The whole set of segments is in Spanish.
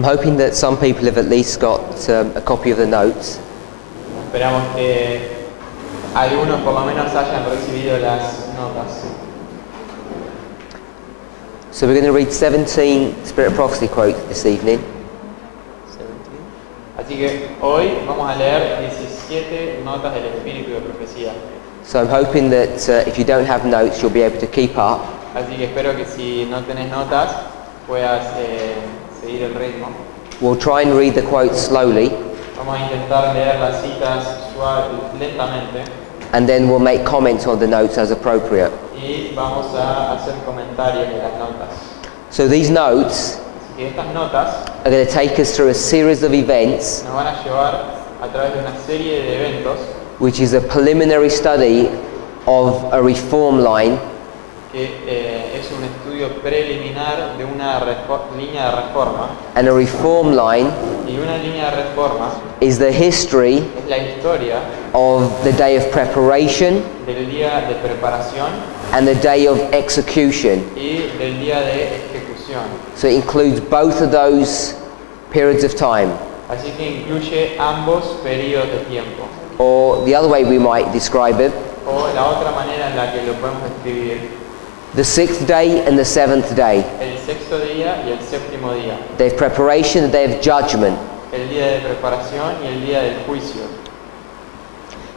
I'm hoping that some people have at least got a copy of the notes. Esperamos que algunos por lo menos hayan recibido las notas. So we're going to read 17 Spirit of Prophecy quotes this evening. Así que hoy vamos a leer 17 notas del Espíritu de Profecía. So I'm hoping that if you don't have notes, you'll be able to keep up. Así que espero que si no tenés notas puedas seguir el ritmo. We'll try and read the quotes slowly, Vamos a intentar leer las citas lentamente and then we'll make comments on the notes as appropriate. y vamos a hacer comentarios de las notas. So these notes Así que estas notas are going to take us through a series of events, nos van a llevar a través de una serie de eventos which is a preliminary study of a reform line, que es un estudio preliminar de una línea de reforma. and a reform line Y una línea de reforma is the history es la historia of the day of preparation del día de preparación and the day of execution. y del día de ejecución. So it includes both of those periods of time. Así que incluye ambos periodos de tiempo. Or the other way we might describe it, O la otra manera en la que lo podemos describir, the sixth day and the seventh day. el sexto día y el séptimo día. Day of preparation, the day of judgment. El día de preparación y el día del juicio.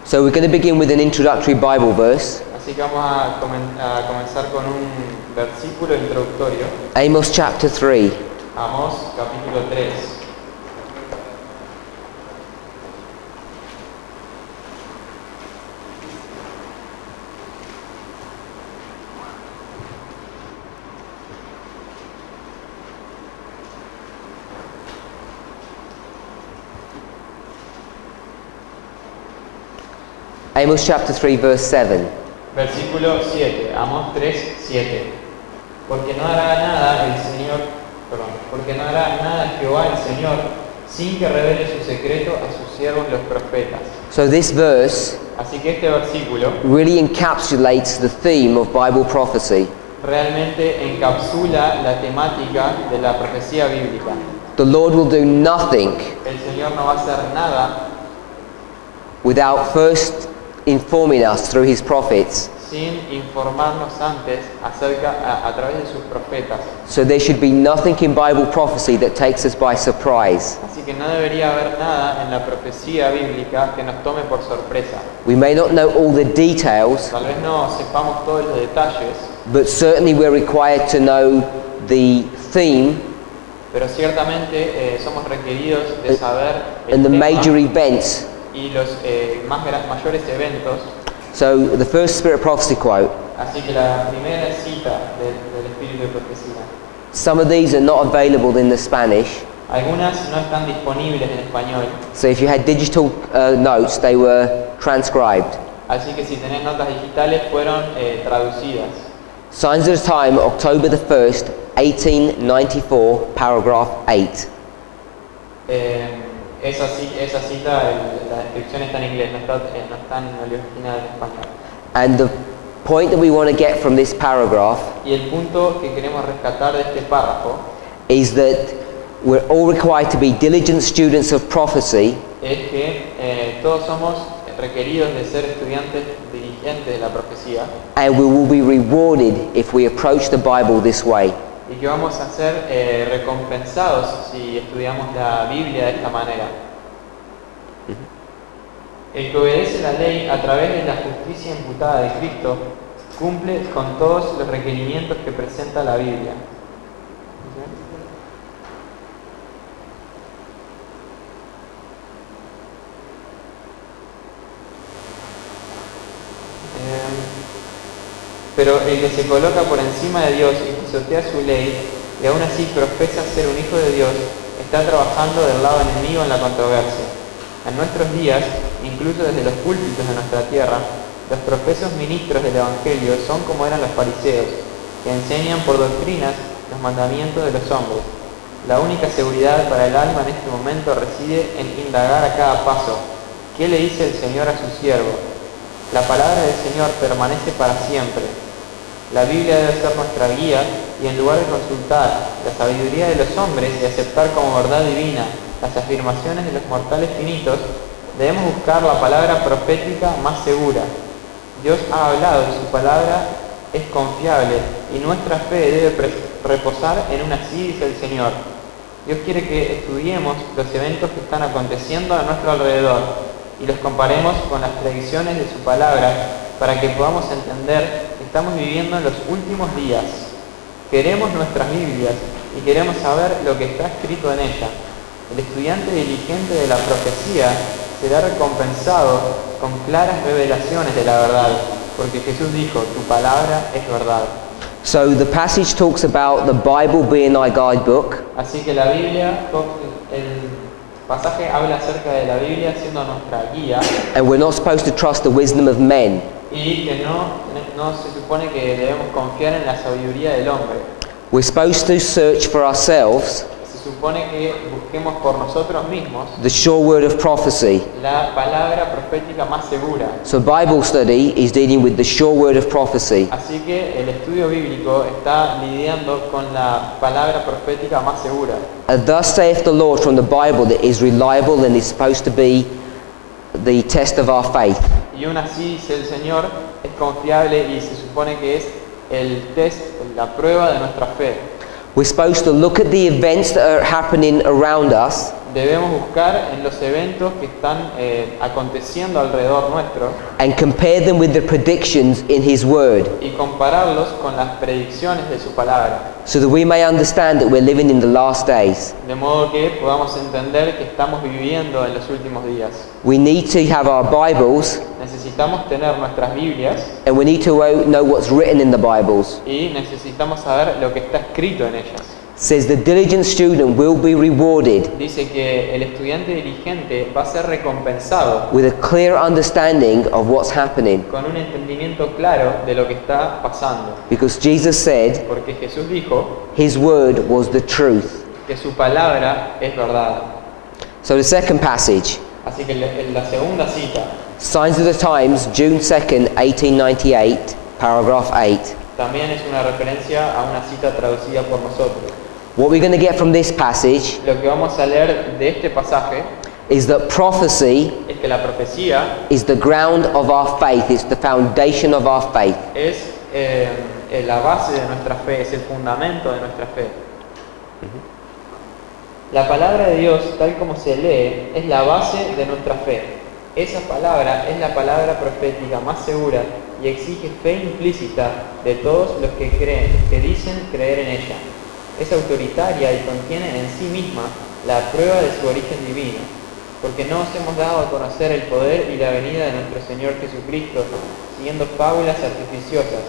So we're going to begin with an introductory Bible verse, Así que vamos a comenzar con un versículo introductorio. Amos chapter 3. Amós capítulo 3. Amos chapter 3 verse 7. Versículo 7, Amós 3, 7. Porque no hará nada el Señor, porque no hará nada Jehová el Señor sin que revele su secreto a sus siervos los profetas. So this verse Así que este versículo really encapsulates the theme of Bible prophecy. realmente encapsula la temática de la profecía bíblica. The Lord will do nothing El Señor no va a hacer nada without first informing us through his prophets. sin informarnos antes a través de sus profetas. So there should be nothing in Bible prophecy that takes us by surprise. Así que no debería haber nada en la profecía bíblica que nos tome por sorpresa. We may not know all the details, Tal vez no sepamos todos los detalles, but certainly we're required to know the theme pero ciertamente somos requeridos de saber el and the tema major events. y los mayores eventos. So the first Spirit of Prophecy quote, Así que la primera cita del Espíritu de Profecía. some of these are not available in the Spanish, Algunas no están disponibles en español, so if you had digital notes, they were transcribed. así que si tenés notas digitales fueron traducidas. Signs of the Time, October the 1st, 1894, paragraph 8. Esa cita, la descripción está en inglés, no está en el original en español. And the point that we want to get from this paragraph Y el punto que queremos rescatar de este párrafo is that we're all required to be diligent students of prophecy, es que todos somos requeridos de ser estudiantes diligentes de la profecía and we will be rewarded if we approach the Bible this way. y que vamos a ser recompensados si estudiamos la Biblia de esta manera. El que obedece la ley a través de la justicia imputada de Cristo cumple con todos los requerimientos que presenta la Biblia. Pero el que se coloca por encima de Dios y pisotea su ley, y aún así profesa ser un hijo de Dios, está trabajando del lado enemigo en la controversia. En nuestros días, incluso desde los púlpitos de nuestra tierra, los profesos ministros del Evangelio son como eran los fariseos, que enseñan por doctrinas los mandamientos de los hombres. La única seguridad para el alma en este momento reside en indagar a cada paso. ¿Qué le dice el Señor a su siervo? La palabra del Señor permanece para siempre. La Biblia debe ser nuestra guía y en lugar de consultar la sabiduría de los hombres y aceptar como verdad divina las afirmaciones de los mortales finitos, debemos buscar la palabra profética más segura. Dios ha hablado y su palabra es confiable y nuestra fe debe reposar en una así, dice el Señor. Dios quiere que estudiemos los eventos que están aconteciendo a nuestro alrededor y los comparemos con las predicciones de su palabra para que podamos entender que estamos viviendo en los últimos días. Queremos nuestras Biblias y queremos saber lo que está escrito en ella. El estudiante diligente de la profecía será recompensado con claras revelaciones de la verdad, porque Jesús dijo, tu palabra es verdad. So the passage talks about the Bible being our guidebook, Así que la Biblia, el pasaje habla acerca de la Biblia siendo nuestra guía and we're not supposed to trust the wisdom of men. y que no se supone que debemos confiar en la sabiduría del hombre. We're supposed to search for ourselves Se supone que busquemos por nosotros mismos the sure word of prophecy. la palabra profética más segura. So Bible study is dealing with the sure word of prophecy. Así que el estudio bíblico está lidiando con la palabra profética más segura. And thus saith the Lord from the Bible that is reliable and is supposed to be the test of our faith. Y aún así, dice el Señor, es confiable y se supone que es el test, la prueba de nuestra fe. We're supposed to look at the events that are happening around us Debemos buscar en los eventos que están aconteciendo alrededor nuestro and compare them with the predictions in His Word, y compararlos con las predicciones de su palabra, so that we may understand that we're living in the last days. de modo que podamos entender que estamos viviendo en los últimos días. We need to have our Bibles, Necesitamos tener nuestras Biblias and we need to know what's written in the Bibles. y necesitamos saber lo que está escrito en ellas. Says the diligent student will be rewarded Dice que el estudiante diligente va a ser recompensado with a clear understanding of what's happening, con un entendimiento claro de lo que está pasando. because Jesus said Porque Jesús dijo His Word was the truth. que su palabra es verdad. So the second passage, Así que la segunda cita Signs of the Times, June 2nd, 1898, paragraph 8. también es una referencia a una cita traducida por nosotros. What we're going to get from this passage Lo que vamos a leer de este pasaje is that prophecy es que la profecía is the ground of our faith, it's the foundation of our faith. es la base de nuestra fe, es el fundamento de nuestra fe. La palabra de Dios, tal como se lee, es la base de nuestra fe. Esa palabra es la palabra profética más segura y exige fe implícita de todos los que creen, que dicen creer en ella. Es autoritaria y contiene en sí misma la prueba de su origen divino, porque no os hemos dado a conocer el poder y la venida de nuestro Señor Jesucristo, siguiendo fábulas artificiosas,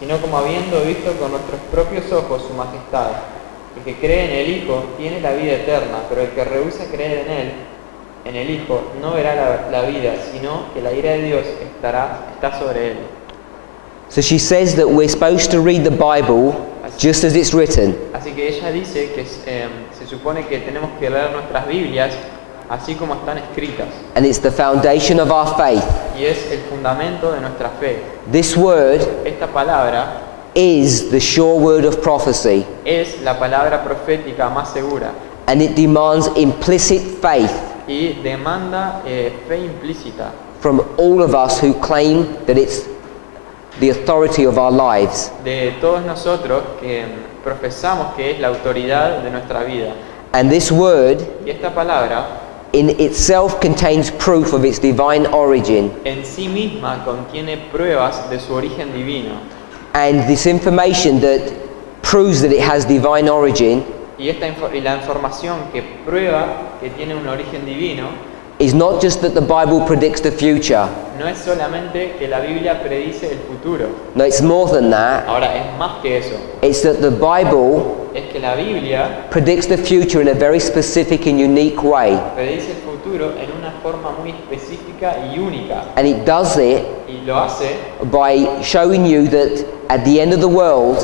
sino como habiendo visto con nuestros propios ojos su majestad. El que cree en el Hijo tiene la vida eterna, pero el que rehúsa creer en él, en el Hijo, no verá la vida, sino que la ira de Dios está sobre él. So she says that we're supposed to read the Bible just as it's written. Así que ella dice que se supone que tenemos que leer nuestras Biblias así como están escritas, And it's the foundation of our faith. y es el fundamento de nuestra fe. This word Esta palabra is the sure word of prophecy, es la palabra profética más segura and it demands implicit faith y demanda fe implícita from all of us who claim that it's the authority of our lives. de todos nosotros que profesamos que es la autoridad de nuestra vida. And this word Y esta palabra in itself contains proof of its divine origin, en sí misma contiene pruebas de su origen divino. and this information that proves that it has divine origin Y la información que prueba que tiene un origen divino is not just that the Bible predicts the future. no es solamente que la Biblia predice el futuro. No, it's more than that. Ahora, es más que eso. It's that the Bible Es que la Biblia predicts the future in a very specific and unique way. predice el futuro en una forma muy específica y única. And it does it Y lo hace by showing you that at the end of the world,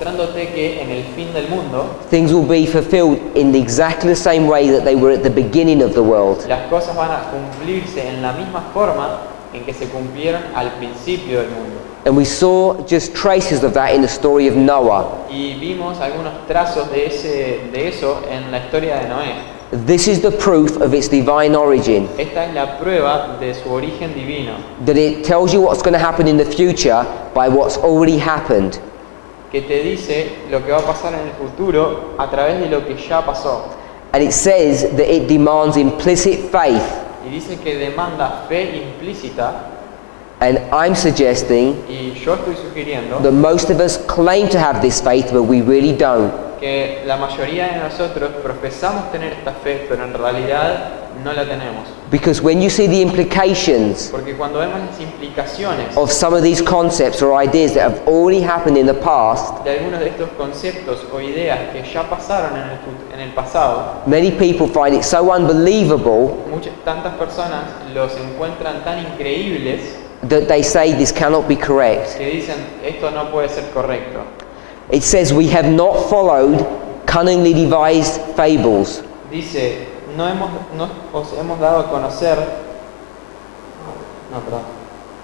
mostrándote que en el fin del mundo things will be fulfilled in exactly the same way that they were at the beginning of the world. las cosas van a cumplirse en la misma forma en que se cumplieron al principio del mundo. And we saw just traces of that in the story of Noah. Y vimos algunos trazos de eso en la historia de Noé. This is the proof of its divine origin, Esta es la prueba de su origen divino, that it tells you what's going to happen in the future by what's already happened. que te dice lo que va a pasar en el futuro a través de lo que ya pasó. And it says that it demands implicit faith. Y dice que demanda fe implícita, And I'm suggesting y yo estoy sugiriendo that most of us claim to have this faith, but we really don't. que la mayoría de nosotros profesamos tener esta fe, pero en realidad no la tenemos. Because when you see the implications Porque cuando vemos las implicaciones of some of these concepts or ideas that have already happened in the past, de algunos de estos conceptos o ideas que ya pasaron en el pasado, many people find it so unbelievable tantas personas los encuentran tan increíbles that they say this cannot be correct. que dicen esto no puede ser correcto. It says we have not followed cunningly devised fables. Dice, no os hemos dado a conocer,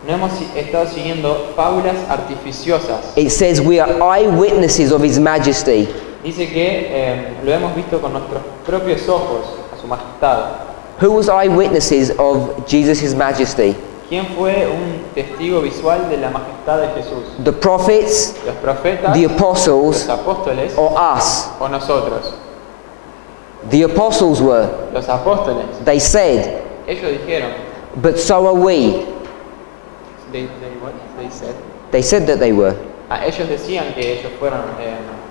no hemos estado siguiendo fábulas artificiosas. It says we are eyewitnesses of His majesty. Dice que lo hemos visto con nuestros propios ojos, a su majestad. Who was eyewitnesses of Jesus' majesty? ¿Quién fue un testigo visual de la majestad de Jesús? The prophets, ¿Los profetas, the los apostles, apóstoles or us? o nosotros? The apostles were. Los apóstoles. They said, Ellos dijeron, but so are we. what? They said. They said that they were. Ellos decían que ellos fueron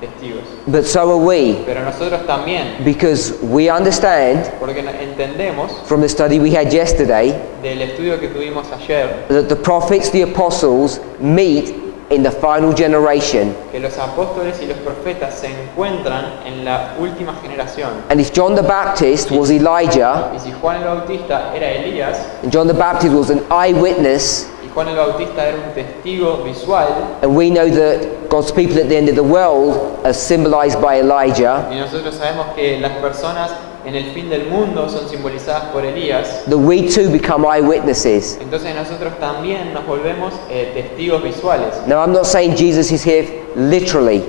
testigos. But so are we. Pero nosotros también, Because we understand porque entendemos from the study we had yesterday del estudio que tuvimos ayer that the prophets, the apostles meet in the final generation. que los apóstoles y los profetas se encuentran en la última generación. And if John the Baptist was Elijah, Y si Juan el Bautista era Elías, and John the Baptist was an eyewitness, y Juan el Bautista era un testigo visual, and we know that God's people at the end of the world are symbolized by Elijah, y nosotros sabemos que las personas en el fin del mundo son simbolizadas por Elías, that we too become eyewitnesses. entonces nosotros también nos volvemos testigos visuales. Now, I'm not saying Jesus is here literally,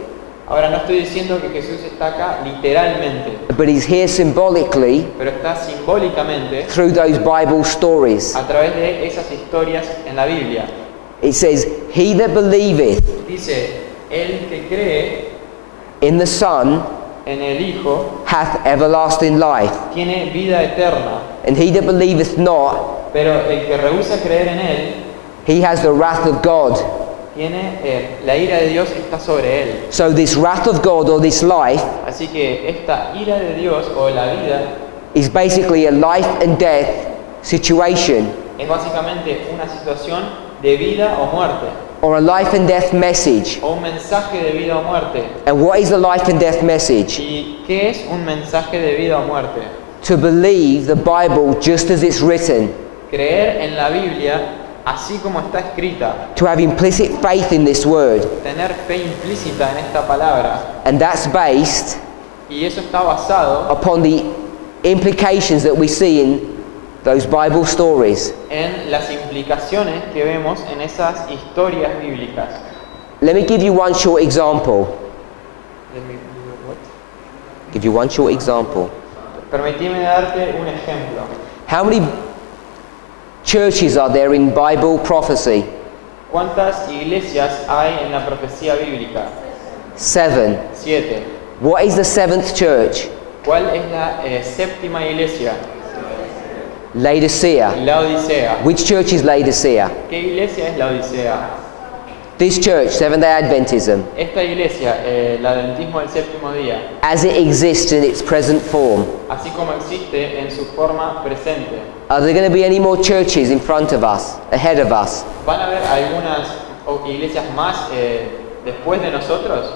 Ahora no estoy diciendo que Jesús está acá literalmente, but He's here symbolically pero está simbólicamente through those Bible stories. a través de esas historias en la Biblia. It says, He that believeth Dice, el que cree in the Son en el Hijo hath everlasting life, tiene vida eterna, and he that believeth not, pero el que rehúsa creer en él he has the wrath of God. tiene la ira de Dios está sobre él. So this wrath of God or this life Así que esta ira de Dios o la vida is basically a life and death situation, es básicamente una situación de vida o muerte, or a life and death message. o un mensaje de vida o muerte. And what is the life and death message? ¿Y qué es un mensaje de vida o muerte? To believe the Bible just as it's written, Creer en la Biblia así como está escrita, to have implicit faith in this word, tener fe implícita en esta palabra, and that's based y eso está basado upon the implications that we see in those Bible stories. en las implicaciones que vemos en esas historias bíblicas. Let me give you one short example. Give you one short example. Permitime darte un ejemplo. How many churches are there in Bible prophecy? ¿Cuántas iglesias hay en la profecía bíblica? 7. 7. What is the 7th church? ¿Cuál es la séptima iglesia? Laodicea. Laodicea. Which church is Laodicea? ¿Qué iglesia es Laodicea? This church, Seventh-day Adventism, Esta iglesia, el adventismo del séptimo día, as it exists in its present form. así como existe en su forma presente. Are there going to be any more churches in front of us, ahead of us? ¿Van a haber algunas iglesias más después de nosotros?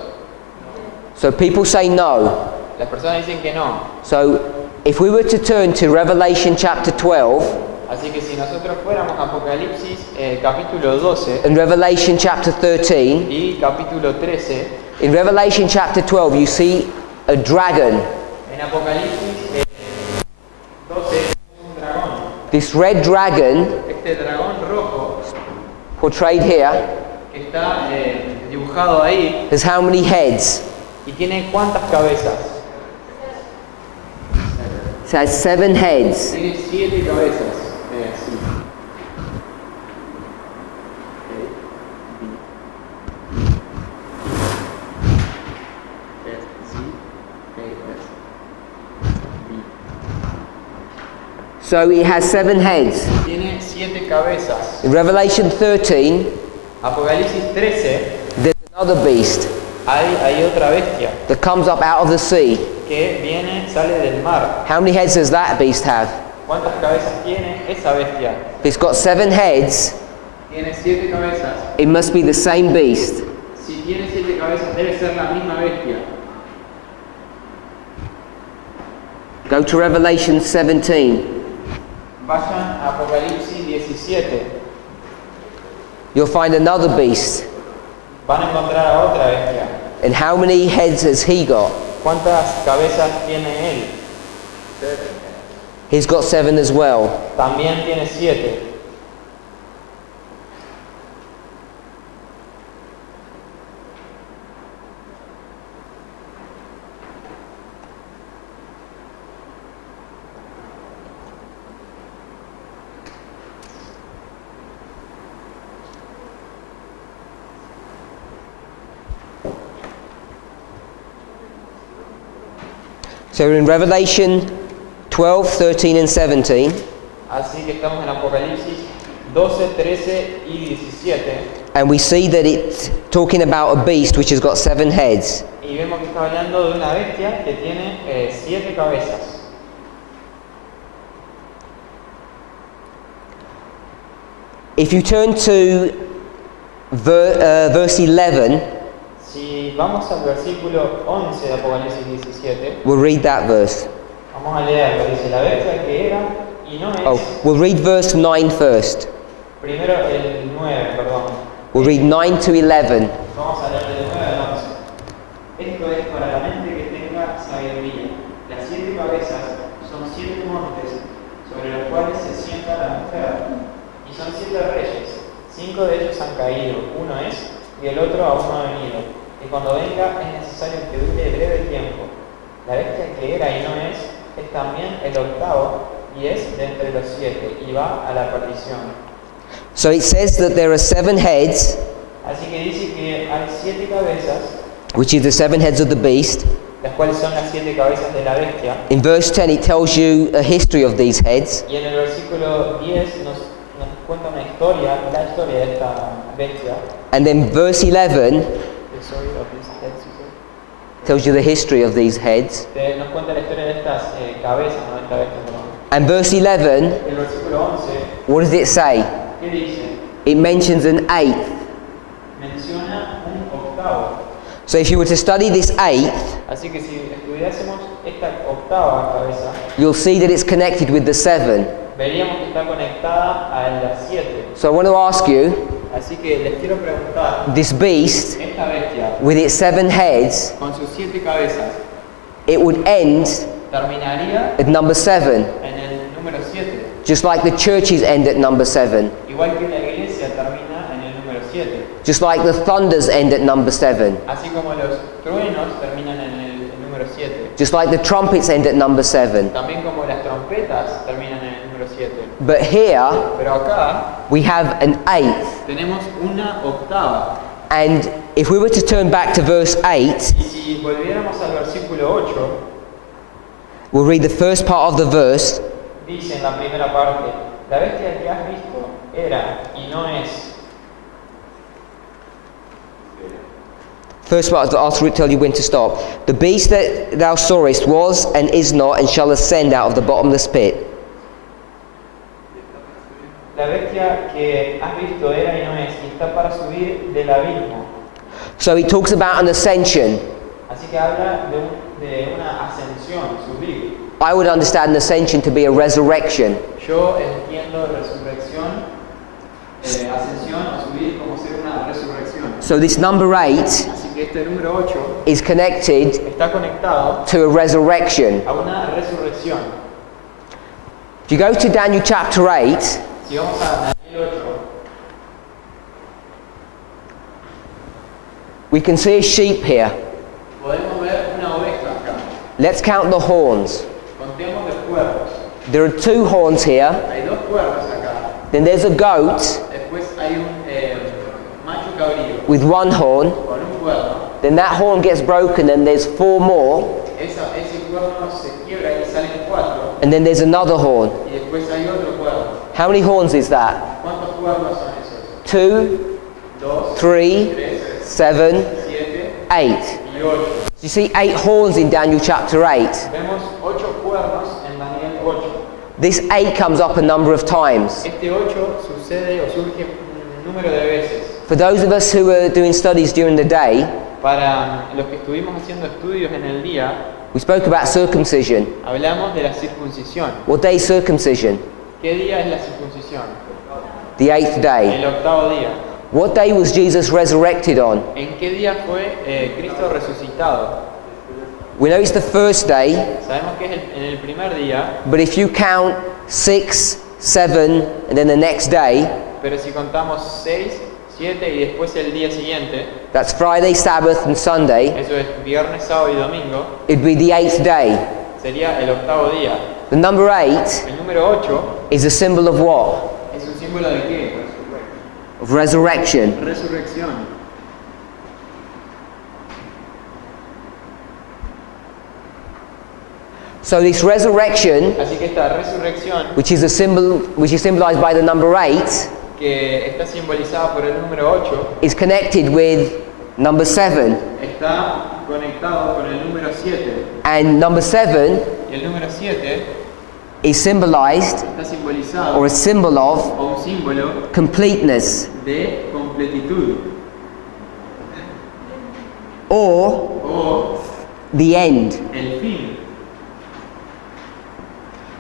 So people say no. Las personas dicen que no. So if we were to turn to Revelation chapter 12 Así que si nosotros fuéramos a Apocalipsis capítulo 12 and Revelation chapter 13, y capítulo 13, in Revelation chapter 12 you see a dragon. en Apocalipsis 12 es un dragón. This red dragon Este este dragón rojo portrayed here, que está dibujado ahí, has how many heads? y tiene cuántas cabezas. It has 7 heads. Tiene 7 cabezas. Sí. So it has 7 heads. Tiene 7 cabezas. In Revelation 13, Apocalipsis 13 there's another beast hay otra bestia that comes up out of the sea. que sale del mar. How many heads does that beast have? ¿Cuántas cabezas tiene esa bestia? If it's got 7 heads, Tiene 7 cabezas. it must be the same beast. Si tiene 7 cabezas debe ser la misma bestia. Go to Revelation 17. Vayan a Apocalipsis 17. You'll find another beast. Van a encontrar a otra bestia. And how many heads has he got? ¿Cuántas cabezas tiene él? He's got 7 as well. También tiene 7. So we're in Revelation 12, 13 and 17. Así que estamos en Apocalipsis 12, 13 y 17. And we see that it's talking about a beast which has got 7 heads. Y vemos que está hablando de una bestia que tiene 7 cabezas. If you turn to verse 11, Si vamos al versículo 11 de Apocalipsis 17, we'll read that verse. vamos a leerlo. Dice, la bestia que era y no es. Oh, we'll read verse 9 first. Primero el 9, perdón. We'll read 9 to 11. Vamos a leer del 9 al 11. Esto es para la mente que tenga sabiduría. Las 7 cabezas son 7 montes sobre los cuales se sienta la mujer. Y son 7 reyes. 5 de ellos han caído. Uno es y el otro aún no ha venido. Y cuando venga es necesario que dure breve tiempo. La bestia que era y no es también el octavo y es de entre los 7 y va a la perdición. So it says that there are 7 heads, Así que dice que hay 7 cabezas, which is the 7 heads of the beast. las cuales son las 7 cabezas de la bestia. In verse 10 it tells you a history of these heads. Y en el versículo 10 nos cuenta una historia, la historia de esta bestia. And then verse 11 The story of these heads, you say? tells you the history of these heads. Nos cuenta la historia de estas cabezas, no de esta bestia, perdón. And verse 11, El versículo 11, what does it say? ¿qué dice? It mentions an 8th. Menciona un octavo. So if you were to study this 8th, Así que si estudiásemos esta octava cabeza, you'll see that it's connected with the 7. veríamos que está conectada a las 7. So I want to ask you, Así que les quiero preguntar, this beast esta bestia, with its 7 heads, con sus 7 cabezas, it would end terminaría at number 7, en el número 7, just like the churches end at number 7, igual que la iglesia termina en el número 7, just like the thunders end at number 7, así como los truenos terminan en el número 7, just like the trumpets end at number 7. también como las trompetas terminan en el número 7. But here Pero acá we have an 8th. tenemos una octava. And if we were to turn back to verse 8, Y si volviéramos al versículo 8, we'll read the first part of the verse. dice en la primera parte, la bestia que has visto era y no es. First part, I'll tell you when to stop. The beast that thou sawest was and is not and shall ascend out of the bottomless pit. La bestia que has visto era y no es, y está para subir del abismo. So it talks about an ascension. Así que habla de una ascensión, subir. I would understand ascension to be a resurrection. Yo entiendo resurrección, ascensión o subir como ser una resurrección. So this number 8 Así que este número 8 is connected está conectado to a resurrection. a una resurrección. If you go to Daniel chapter 8, Si vamos a Daniel 8, we can see a sheep here. podemos ver una oveja acá. Let's count the horns. Contemos los cuernos. There are 2 horns here. Hay 2 cuernos acá. Then there's a goat Después hay un macho cabrío with 1 horn. con un cuerno. Then that horn gets broken and there's 4 more. Ese cuerno se quiebra y salen 4. And then there's another horn. Y después hay otro cuerno. How many horns is that? ¿Cuántos cuernos son esos? 2, 2, 3, 3, 7, 7 8. y 8. You see 8 horns in Daniel chapter 8. Vemos 8 cuernos en Daniel 8. This 8 comes up a number of times. Este 8 sucede o surge un número de veces. For those of us who are doing studies during the day, Para los que estuvimos haciendo estudios en el día, we spoke about circumcision. hablamos de la circuncisión. What day is circumcision? ¿Qué día es la circuncisión? The 8th day. El octavo día. What day was Jesus resurrected on? ¿En qué día fue Cristo resucitado? We know it's the first day, Sabemos que es en el primer día, but if you count 6, 7, and then the next day, pero si contamos 6, 7 y después el día siguiente, that's Friday, Sabbath, and Sunday, eso es viernes, sábado y domingo, it'd be the 8th day. sería el octavo día. The number 8 El número 8 is a symbol of what? es un símbolo de qué? Of resurrection. Resurrección. So this resurrection, Así que esta resurrección, which is symbolized by the number 8, que está simbolizada por el número 8, is connected with number 7. está conectado con el número 7. And number 7 Y el número 7 is symbolized, está simbolizado or a symbol of, o un símbolo completeness, de completitud or o the end. el fin.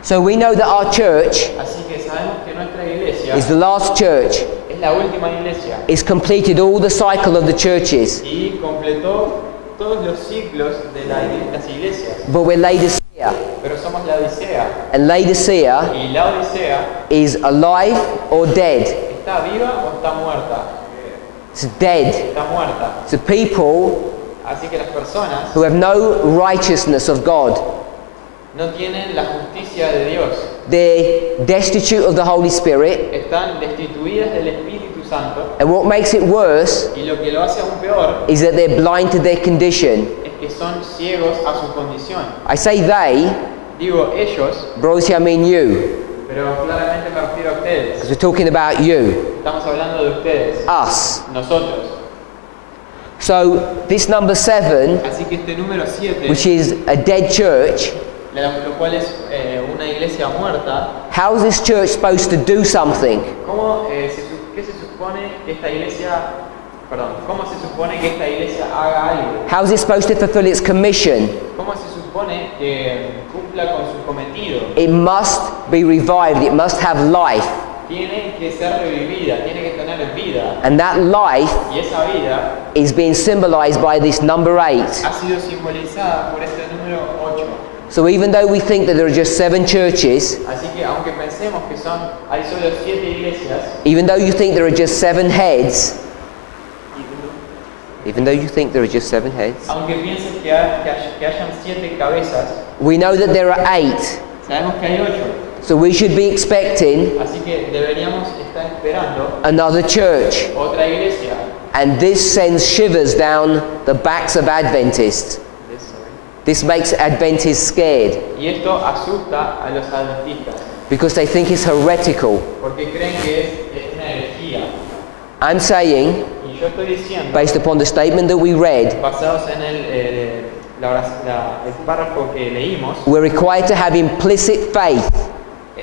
So we know that our church Así que sabemos que nuestra iglesia is the last church. es la última iglesia It's completed all the cycle of the churches. y completó todos los ciclos de las iglesias. But we're Laodicea. Pero somos la Odisea And Laodicea y la Odisea is alive or dead. ¿está viva o está muerta? It's dead. Está muerta. It's a people Así que las personas who have no righteousness of God. no tienen la justicia de Dios. They're destitute of the Holy Spirit. Están destituidas del Espíritu Santo And what makes it worse y lo que lo hace aún peor is that they're blind to their condition. es que son ciegos a su condición. I say they, Digo ellos, but obviously I mean you. pero claramente me refiero a ustedes. Because we're talking about you, Estamos hablando de ustedes, us. nosotros. So this number 7, Así que este número 7, which is a dead church, lo cual es una iglesia muerta, how is this church supposed to do something? ¿qué se supone que esta iglesia, cómo se supone que esta iglesia haga algo? How is it supposed to fulfill its commission? ¿Cómo se supone que cumpla con su cometido? It must be revived, it must have life. Tiene que ser revivida, tiene que tener vida. And that life Y esa vida is being symbolized by this number 8. ha sido simbolizada por este número 8. So even though we think that there are just 7 churches, Así que aunque pensemos que hay solo 7 iglesias, even though you think there are just 7 heads, even though you think there are just 7 heads, aunque pienses que hayan 7 cabezas, we know that there are 8. sabemos que hay 8. So we should be expecting Así que deberíamos estar esperando another church. otra iglesia. And this sends shivers down the backs of Adventists. This makes Adventists scared Y esto asusta a los adventistas, because they think it's heretical. porque creen que es una herejía. I'm saying, Y yo estoy diciendo, based upon the statement that we read, basados en el párrafo que leímos, we're required to have implicit faith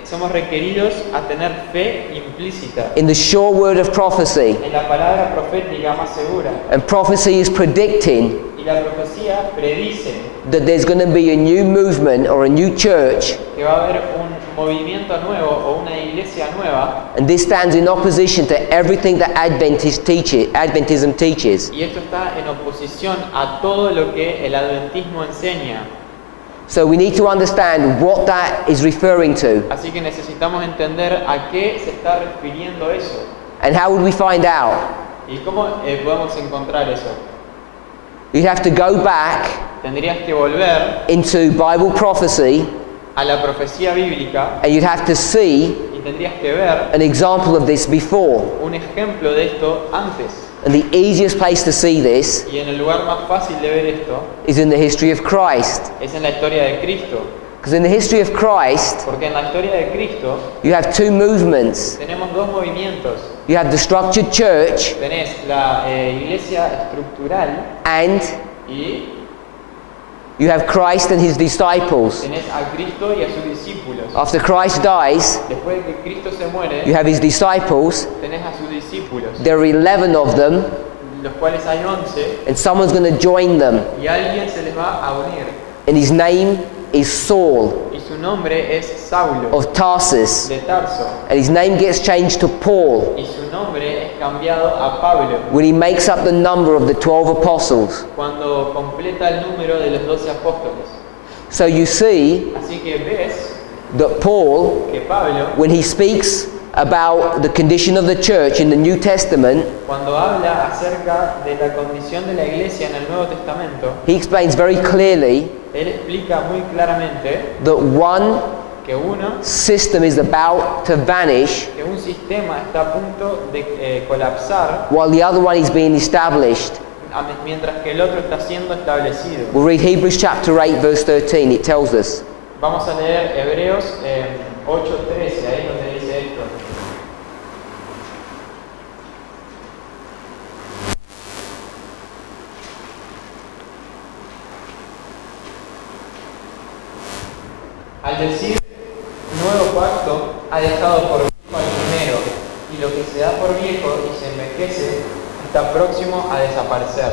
somos requeridos a tener fe implícita in the sure word of prophecy. en la palabra profética más segura. And prophecy is predicting Y la profecía predice that there's going to be a new movement or a new church, que va a haber un movimiento nuevo o una iglesia nueva, and this stands in opposition to everything that Adventism teaches. y esto está en oposición a todo lo que el adventismo enseña. So we need to understand what that is referring to. Así que necesitamos entender a qué se está refiriendo eso. And how would we find out? ¿Y cómo podemos encontrar eso? You'd have to go back Tendrías que volver into Bible prophecy a la profecía bíblica and you'd have to see y tendrías que ver an example of this before. un ejemplo de esto antes. And the easiest place to see this Y en el lugar más fácil de ver esto is in the history of Christ. es en la historia de Cristo. Because in the history of Christ, Porque en la historia de Cristo you have two movements. tenemos dos movimientos. You have the structured church Tenés la iglesia estructural and y you have Christ and his disciples. tenés a Cristo y a sus discípulos. After Christ dies, Después de que Cristo se muere, you have his disciples. tenés a sus discípulos, There are 11 of them, los cuales hay 11, and someone's going to join them. y alguien se les va a unir. And his name is Saul Y su nombre es Saulo, of Tarsus. de Tarso. And his name gets changed to Paul Y su nombre es cambiado a Pablo, when he makes up the number of the 12 apostles. cuando completa el número de los 12 apóstoles. So you see Así que ves that Paul, que Pablo, when he speaks about the condition of the church in the New Testament, cuando habla acerca de la condición de la iglesia en el Nuevo Testamento, he explains very clearly él explica muy claramente that one que system is about to vanish que un sistema está a punto de colapsar while the other one is being established. mientras que el otro está siendo establecido. We'll read Hebrews chapter 8 verse 13. It tells us, Vamos a leer Hebreos 8:13, ahí donde dice esto. Al decir nuevo pacto, ha dejado por viejo al primero, y lo que se da por viejo y se envejece está próximo a desaparecer.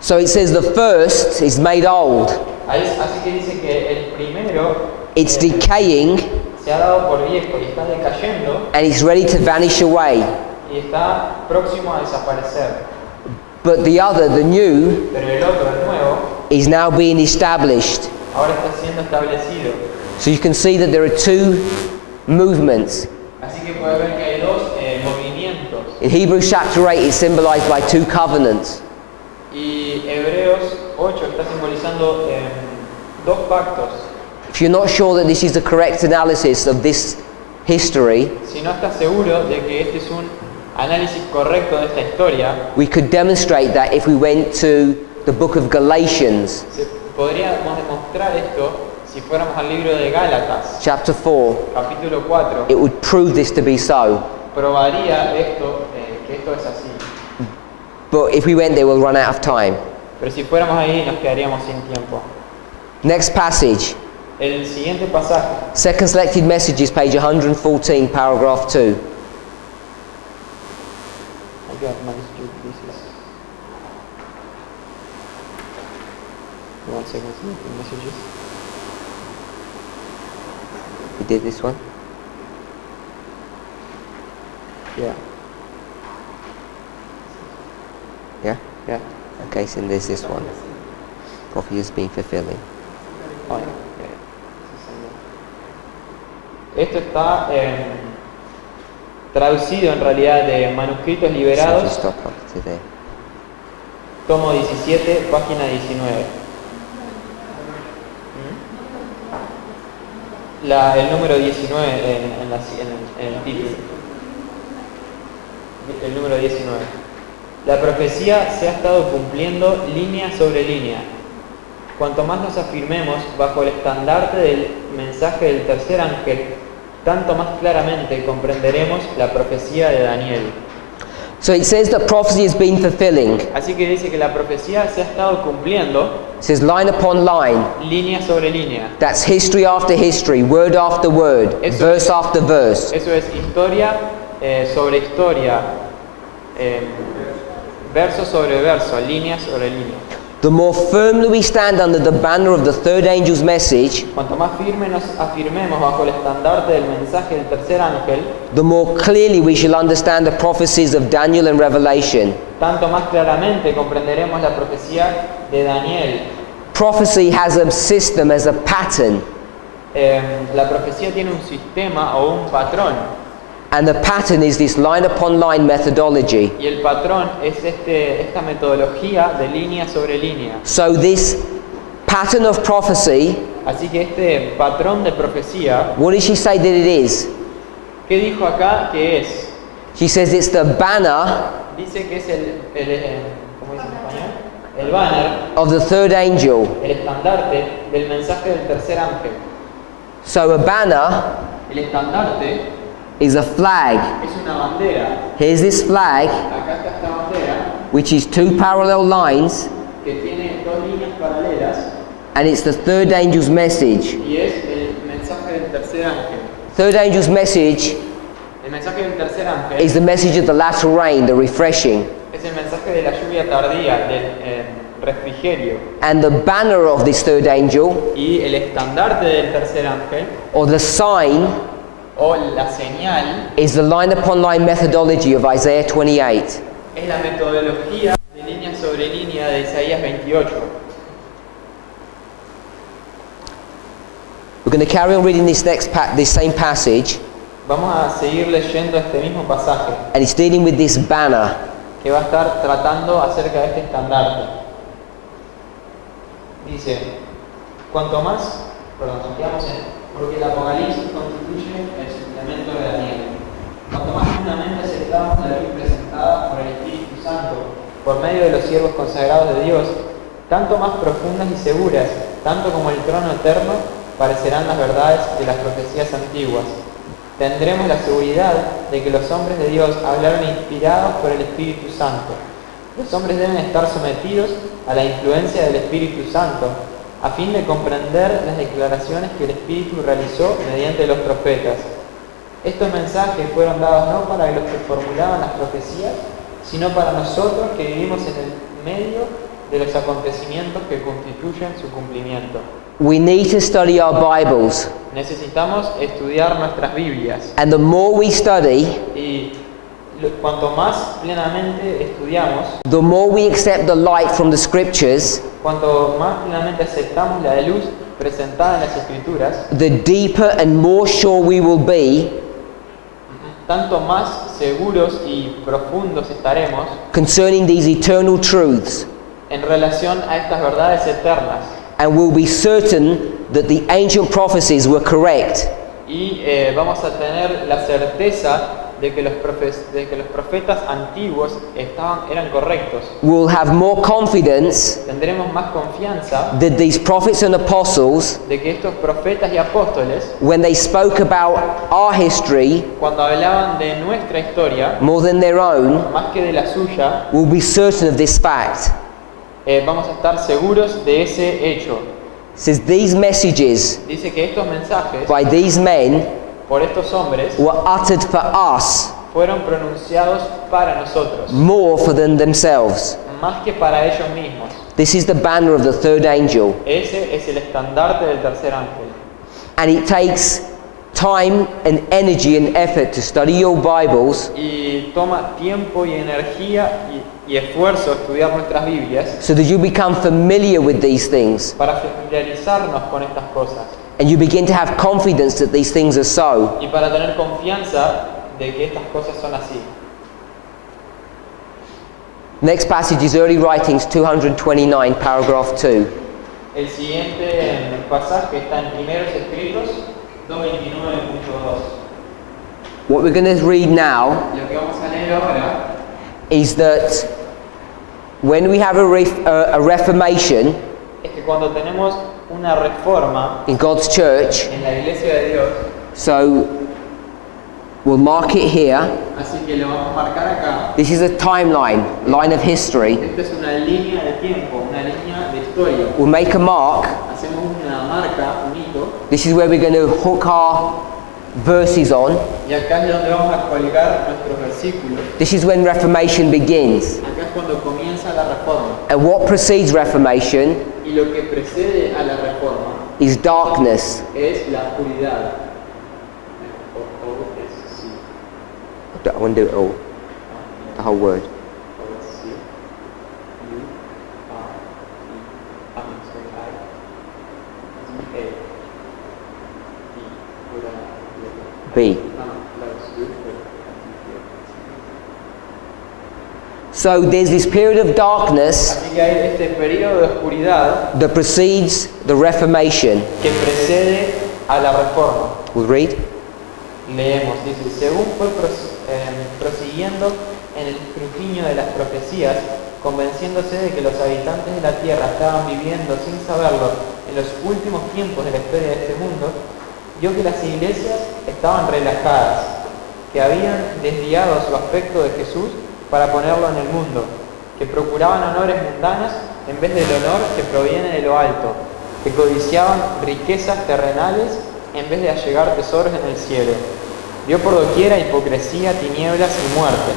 so it says the first is made old. Así que dice que el primero It's decaying se ha dado por viejo y está decayendo and it's ready to vanish away. y está próximo a desaparecer. But the other, the new, Pero el otro, el nuevo, is now being established. ahora está siendo establecido. So you can see that there are two movements. Así que puede ver que hay dos movimientos. In Hebrews chapter 8, it's symbolized by two covenants. Y Hebreos 8 está simbolizando dos pactos. If you're not sure that this is the correct analysis of this history, Si no estás seguro de que este es un análisis correcto de esta historia, we could demonstrate that if we went to the book of Galatians, podríamos demostrar esto si fuéramos al libro de Gálatas, chapter 4. capítulo 4. It would prove this to be so. Probaría esto, que esto es así. But if we went there, we'll run out of time. Pero si fuéramos ahí, nos quedaríamos sin tiempo. Next passage. El siguiente pasaje, Second Selected Messages, page 114, paragraph 2. I got my this is 1 second messages. You did this one? Yeah, Yeah? yeah. Okay, so there's this one. Prophecy has been fulfilling. Oh, yeah. Esto está traducido en realidad de manuscritos So if you liberados, stop up to there. tomo 17, página 19. El número 19 en el título. El número 19. La profecía se ha estado cumpliendo línea sobre línea. Cuanto más nos afirmemos bajo el estandarte del mensaje del tercer ángel, tanto más claramente comprenderemos la profecía de Daniel. So it says that prophecy has been fulfilling. Así que dice que la profecía se ha estado cumpliendo It says line upon line. línea sobre línea. That's history after history, word after word, Eso verse es- after verse. Eso es historia sobre historia, verso sobre verso, línea sobre línea. The more firmly we stand under the banner of the third angel's message, Cuanto más firme nos afirmemos bajo el estandarte del mensaje del tercer ángel, the more clearly we shall understand the prophecies of Daniel and Revelation. tanto más claramente comprenderemos la profecía de Daniel Prophecy has a system, as a pattern, La profecía tiene un sistema o un patrón, and the pattern is this line upon line methodology. y el patrón es esta metodología de línea sobre línea. So this pattern of prophecy, Así que este patrón de profecía, what did she say that it is? ¿qué dijo acá que es? She says it's the banner Dice que es ¿cómo dice en español? El banner, of the third angel. el estandarte del mensaje del tercer ángel. So a banner El estandarte is a flag. es una bandera. Here's this flag, Acá está esta bandera which is two parallel lines, que tiene dos líneas paralelas and it's the third angel's message. y es el mensaje del tercer ángel. Third angel's message El mensaje del tercer ángel is the message of the latter rain, the refreshing. es el mensaje de la lluvia tardía, del refrigerio. And the banner of this third angel, Y el estandarte del tercer ángel, or the sign, o la señal, is the line upon line methodology of Isaiah 28. es la metodología de línea sobre línea de Isaías 28. We're going to carry on reading this this same passage, Vamos a seguir leyendo este mismo pasaje, and it's dealing with this banner. que va a estar tratando acerca de este estandarte. Dice, porque el Apocalipsis constituye el suplemento de Daniel. Cuanto más plenamente aceptamos la ley presentada por el Espíritu Santo, por medio de los siervos consagrados de Dios, tanto más profundas y seguras, tanto como el trono eterno, parecerán las verdades de las profecías antiguas. Tendremos la seguridad de que los hombres de Dios hablaron inspirados por el Espíritu Santo. Los hombres deben estar sometidos a la influencia del Espíritu Santo, a fin de comprender las declaraciones que el Espíritu realizó mediante los profetas. Estos mensajes fueron dados no para los que formulaban las profecías, sino para nosotros que vivimos en el medio de los acontecimientos que constituyen su cumplimiento. We need to study our Bibles, Necesitamos estudiar nuestras Biblias, and the more we study, y cuanto más plenamente estudiamos, the more we accept the light from the scriptures, cuanto más plenamente aceptamos la luz presentada en las Escrituras, the deeper and more sure we will be tanto más seguros y profundos estaremos concerning these eternal truths, en relación a estas verdades eternas, and will be certain that the ancient prophecies were correct. y vamos a tener la certeza de que los profetas antiguos eran correctos. We'll have more confidence Tendremos más confianza that these prophets and apostles, de que estos profetas y apóstoles, when they spoke about our history cuando hablaban de nuestra historia, more than their own, más que de la suya, will be certain of this fact. vamos a estar seguros de ese hecho. It says these messages Dice que estos mensajes, by these men por estos hombres, were uttered for us fueron pronunciados para nosotros, more for than themselves. más que para ellos mismos. This is the banner of the third angel, Ese es el estandarte del tercer ángel. and it takes time and energy and effort to study your Bibles Y toma tiempo y energía y esfuerzo estudiar nuestras Biblias so that you become familiar with these things para familiarizarnos con estas cosas and you begin to have confidence that these things are so. y para tener confianza de que estas cosas son así. Next passage is Early Writings 229, paragraph 2. El siguiente pasaje está en Primeros Escritos 2:29.2. What we're going to read now Lo que vamos a leer ahora is that when we have a reformation es que cuando tenemos una reforma in God's church, en la Iglesia de Dios, so we'll mark it here. así que lo vamos a marcar acá. This is a timeline, line of history. Esta es una línea de tiempo, una línea de historia. We'll make a mark. Hacemos una marca, un hito, This is where we're going to hook our verses on. y acá es donde vamos a colgar nuestros versículos. This is when Reformation begins. Acá es cuando comienza la reforma. And what precedes Reformation Y lo que precede a la reforma is darkness. es la oscuridad. I want to do it all, the whole word. B. So there's this period of darkness Así que hay este periodo de oscuridad that precedes the Reformation. que precede a la reforma. We'll read. Leemos, dice, según fue prosiguiendo en el escrutinio de las profecías, convenciéndose de que los habitantes de la tierra estaban viviendo sin saberlo en los últimos tiempos de la historia de este mundo, vio que las iglesias estaban relajadas, que habían desviado su aspecto de Jesús para ponerlo en el mundo, que procuraban honores mundanos en vez del honor que proviene de lo alto, que codiciaban riquezas terrenales en vez de allegar tesoros en el cielo. Vio por doquiera hipocresía, tinieblas y muerte.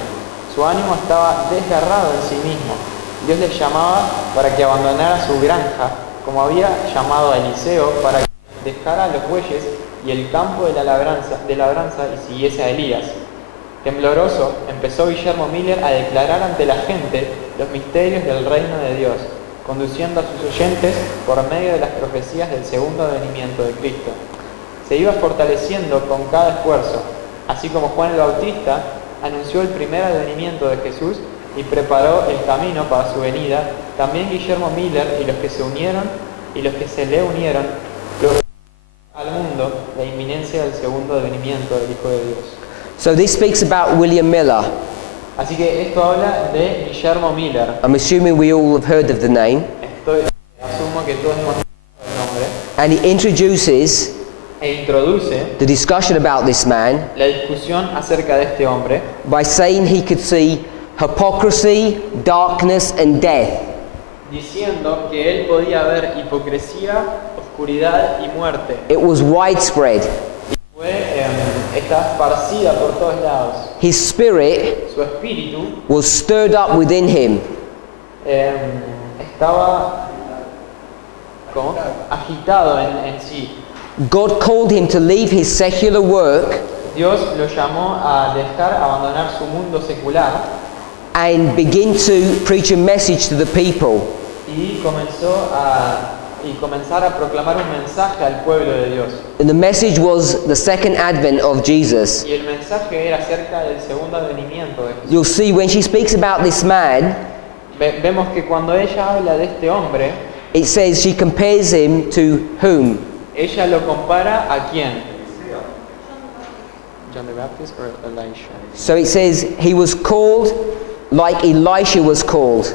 Su ánimo estaba desgarrado en sí mismo. Dios les llamaba para que abandonara su granja, como había llamado a Eliseo para que dejara los bueyes y el campo de labranza y siguiese a Elías. Tembloroso, empezó Guillermo Miller a declarar ante la gente los misterios del reino de Dios, conduciendo a sus oyentes por medio de las profecías del segundo venimiento de Cristo. Se iba fortaleciendo con cada esfuerzo, así como Juan el Bautista anunció el primer advenimiento de Jesús y preparó el camino para su venida. También Guillermo Miller y los que se unieron y los que se le unieron al mundo la inminencia del segundo advenimiento del Hijo de Dios. So this speaks about William Miller. Así que esto habla de Guillermo Miller. I'm assuming we all have heard of the name. Asumo que todos hemos escuchado el nombre. And he introduces E introduce the discussion about this man la discusión acerca de este hombre by saying he could see hypocrisy, darkness, and death. diciendo que él podía ver hipocresía, oscuridad y muerte. It was widespread. Está esparcida por todos lados. His spirit Su espíritu was stirred up within him. Estaba ¿cómo? Agitado en sí. God called him to leave his secular work Dios lo llamó a abandonar su mundo secular and begin to preach a message to the people. y comenzar a proclamar un mensaje al pueblo de Dios. And the message was the second advent of Jesus. Y el mensaje era acerca del segundo advenimiento de Jesús. You'll see when she speaks about this man, Vemos que cuando ella habla de este hombre, it says she compares him to whom? ella lo compara a quién? John the Baptist or Elisha? So it says he was called like Elisha was called.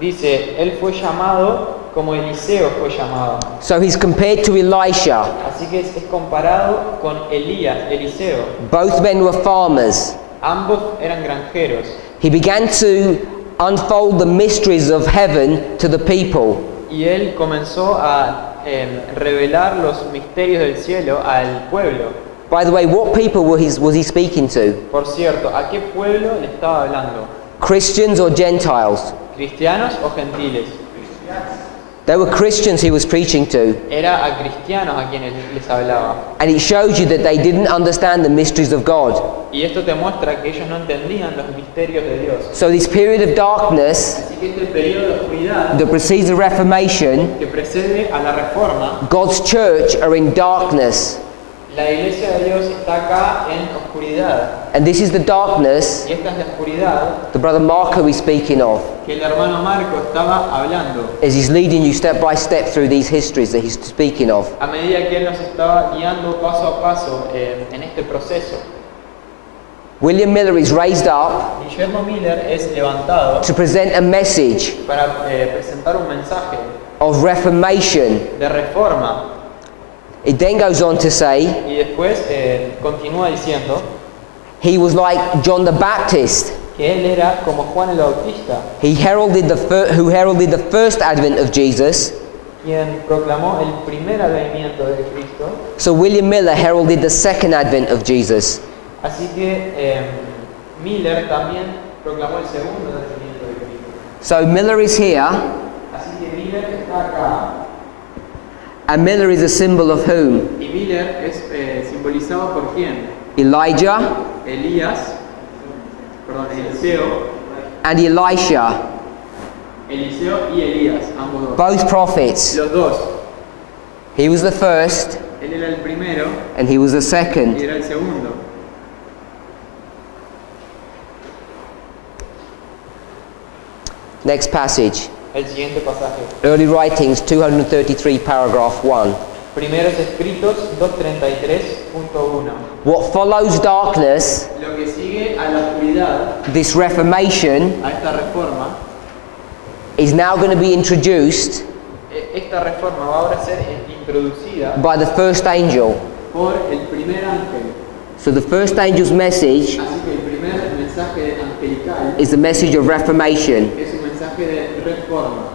Dice, él fue llamado como Eliseo fue llamado. So he's compared to Elisha. Así que es comparado con Eliseo. Both men were farmers. Ambos eran granjeros. He began to unfold the mysteries of heaven to the people. Y él comenzó a revelar los misterios del cielo al pueblo. By the way, what people was he speaking to? Por cierto, ¿a qué pueblo le estaba hablando? Christians or Gentiles? ¿Cristianos o gentiles? They were Christians he was preaching to. Era a cristianos a quienes les hablaba. And it shows you that they didn't understand the mysteries of God. Y esto te muestra que ellos no entendían los misterios de Dios. So this period of darkness Así que este periodo de oscuridad that precedes the Reformation, que precede a la reforma, God's church are in darkness. la iglesia de Dios está acá en oscuridad. And this is the darkness Y esta es la oscuridad the brother Marco is speaking of que el hermano Marco estaba hablando as he's leading you step by step through these histories that he's speaking of. a medida que él nos estaba guiando paso a paso en este proceso. William Miller is raised up Guillermo Miller es levantado to present a message para presentar un mensaje of reformation. de reforma. It then goes on to say Y después continúa diciendo he was like John the Baptist. que él era como Juan el Bautista, He heralded who heralded the first advent of Jesus. quien proclamó el primer advenimiento de Cristo. So William Miller heralded the second advent of Jesus. Así que Miller también proclamó el segundo advenimiento de Cristo. So Miller is here, Así que Miller está acá. and Miller is a symbol of whom? Y Miller es simbolizado por quién? Elijah Eliseo and Elisha, y Elías, ambos dos. both prophets. Los dos. He was the first, Él era el primero and he was the y second. era el segundo. Next passage. El siguiente pasaje. Early Writings 233, paragraph 1. Primeros Escritos 233.1. What follows darkness, Lo que sigue a la oscuridad, this reformation, a esta reforma, is now going to be introduced esta reforma va ahora a ser introducida by the first angel. por el primer ángel. So the first angel's message Así que el primer mensaje angelical is the message of reformation. es un mensaje de reforma.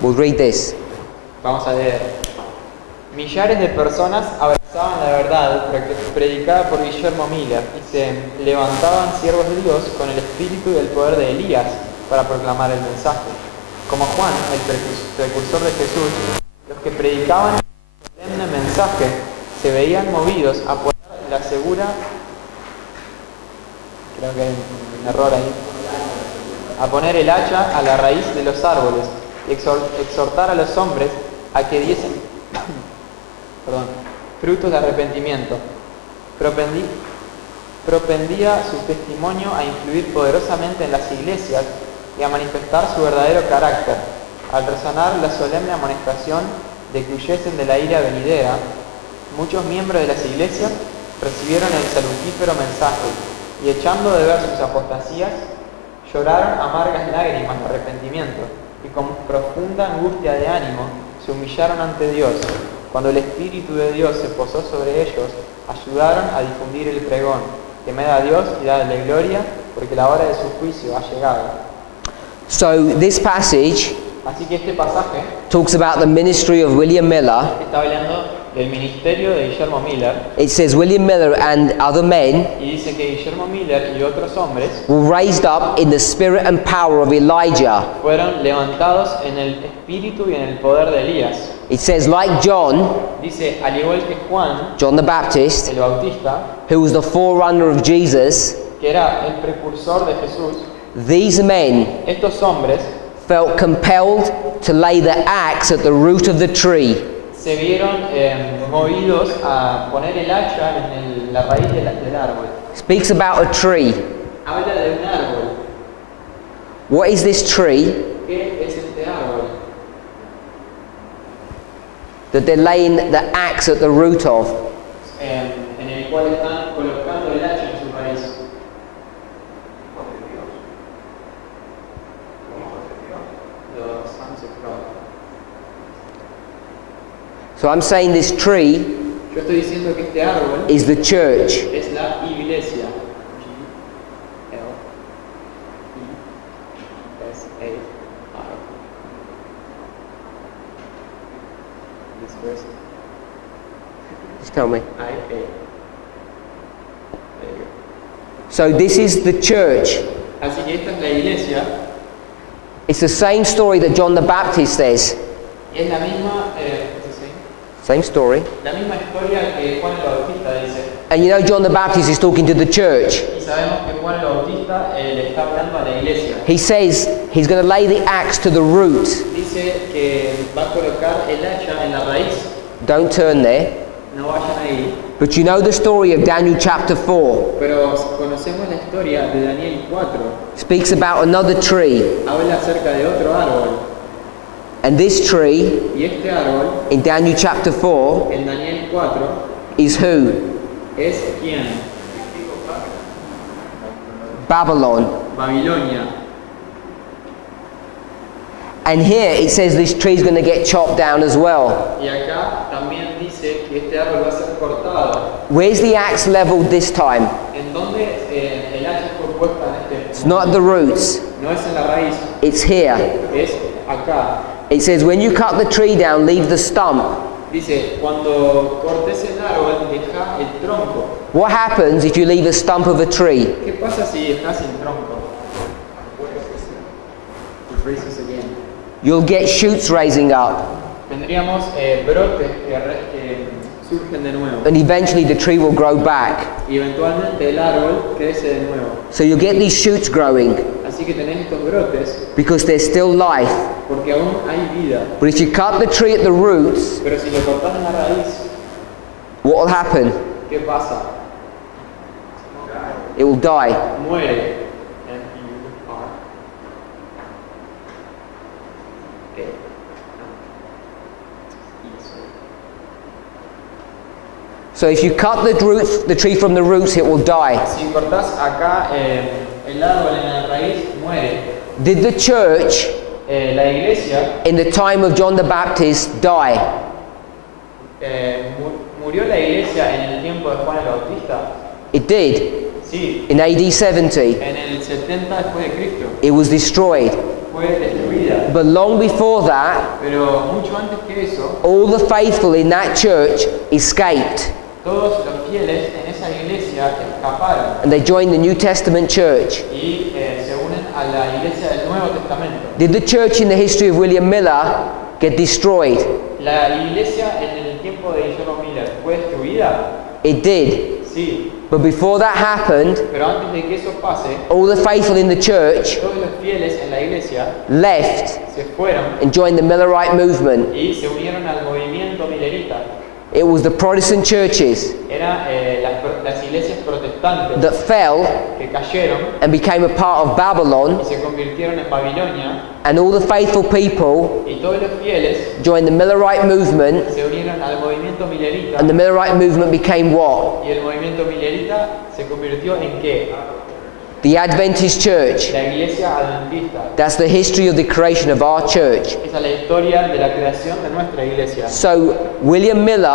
We'll read this. Vamos a leer. Millares de personas abrazaban la verdad predicada por Guillermo Miller y se levantaban siervos de Dios con el espíritu y el poder de Elías para proclamar el mensaje. Como Juan, el precursor de Jesús, los que predicaban el solemne mensaje se veían movidos a poner la segura, creo que hay un error ahí, a poner el hacha a la raíz de los árboles y exhortar a los hombres a que diesen frutos de arrepentimiento. Propendía su testimonio a influir poderosamente en las iglesias y a manifestar su verdadero carácter. Al resonar la solemne amonestación de que huyesen de la ira venidera, muchos miembros de las iglesias recibieron el salutífero mensaje y, echando de ver sus apostasías, lloraron amargas lágrimas de arrepentimiento y con profunda angustia de ánimo se humillaron ante Dios. Cuando el Espíritu de Dios se posó sobre ellos, ayudaron a difundir el pregón: temed a Dios y dadle gloria, porque la hora de su juicio ha llegado. So this passage Así que este pasaje talks about the ministry of William Miller. está hablando del ministerio de Guillermo Miller It says William Miller and other men y dice que Guillermo Miller y otros hombres were raised up in the spirit and power of Elijah. fueron levantados en el espíritu y en el poder de Elías. It says, like John, Dice, al igual que Juan, John the Baptist, el Bautista, who was the forerunner of Jesus, que era el precursor de Jesús, these men estos hombres felt compelled to lay the axe at the root of the tree. se vieron movidos a poner el hacha en la raíz del árbol. Speaks about a tree. Habla de un árbol. What is this tree ¿Qué es este árbol? that they're laying the axe at the root of? En el cual están colocando el hacha en su raíz. Los sons of God. So I'm saying this tree Yo estoy diciendo que este árbol is the church. es la iglesia. G-L-E-S-A-R. This verse, Just tell me. I-A. There you go. So this is the church. Así que esta es la iglesia. It's the same story that John the Baptist says. Y es la misma, ¿es así? Same story. La misma historia que Juan el Bautista dice. And you know John the Baptist is talking to the church. Y sabemos que Juan el Bautista le está hablando a la iglesia. He says he's going to lay the axe to the root. Dice que va a colocar el hacha en la raíz. Don't turn there. No vayan ahí. But you know the story of Daniel chapter 4. Pero conocemos la historia de Daniel 4. Speaks about another tree. Habla acerca de otro árbol. And this tree Y este árbol, in Daniel chapter 4 en Daniel 4, is who? es ¿quién? Babylon. Babilonia. And here it says this tree is going to get chopped down as well. Y acá también dice que este árbol va a ser cortado. Where's the axe leveled this time? ¿En dónde el hacha fue puesta en este? It's not at the roots. No es en la raíz, It's here. es acá. It says when you cut the tree down, leave the stump. Dice, cuando cortes el árbol, deja el tronco. What happens if you leave a stump of a tree? ¿Qué pasa si dejas el tronco? It raises again. You'll get shoots raising up. Tendríamos brotes que surgen de nuevo. And eventually the tree will grow back. Y eventualmente el árbol crece de nuevo. So you'll get these shoots growing. Así Así que tenés estos brotes because there's still life. porque aún hay vida. But if you cut the tree at the roots, Pero si lo cortás en la raíz, what will happen? ¿qué pasa? It will die. Muere. So if you cut the tree from the roots, it will die. Si cortás acá el árbol en la raíz, muere. Did the church La iglesia, in the time of John the Baptist die? murió la iglesia en el tiempo de Juan el Bautista. It did. Sí, In AD 70, en el 70 después de Cristo. it was destroyed. Fue destruida. But long before that, Pero mucho antes que eso, all the faithful in that church escaped todos los fieles en esa iglesia escaparon and they joined the New Testament church. y se unen a la iglesia del Nuevo Testamento. Did the church in the history of William Miller get destroyed? La iglesia en el tiempo de Guillermo Miller fue destruida. It did. Sí, But before that happened, pero antes de que eso pase, all the faithful in the church todos los fieles en la iglesia left se fueron and joined the Millerite movement. y se unieron al movimiento milerita. It was the Protestant churches Eran las iglesias protestantes that fell que cayeron and became a part of Babylon, y se convirtieron en Babilonia, and all the faithful people y todos los fieles joined the Millerite movement, se unieron al movimiento milerita, and the Millerite movement became what? y el movimiento milerita se convirtió en ¿qué? The Adventist church. La iglesia adventista. That's the history of the creation of our church. Esa es la historia de la creación de nuestra iglesia. So William Miller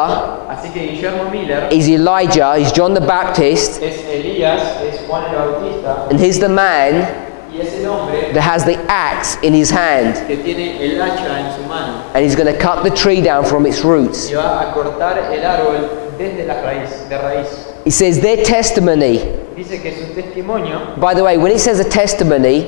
Así que Guillermo Miller is Elijah, he's John the Baptist, es Elías, es Juan el Bautista, and he's the man y es el hombre that has the axe in his hand, que tiene el hacha en su mano and he's going to cut the tree down from its roots. y va a cortar el árbol desde la raíz, de raíz. He says their testimony. Dice que su testimonio, By the way, when it says a testimony,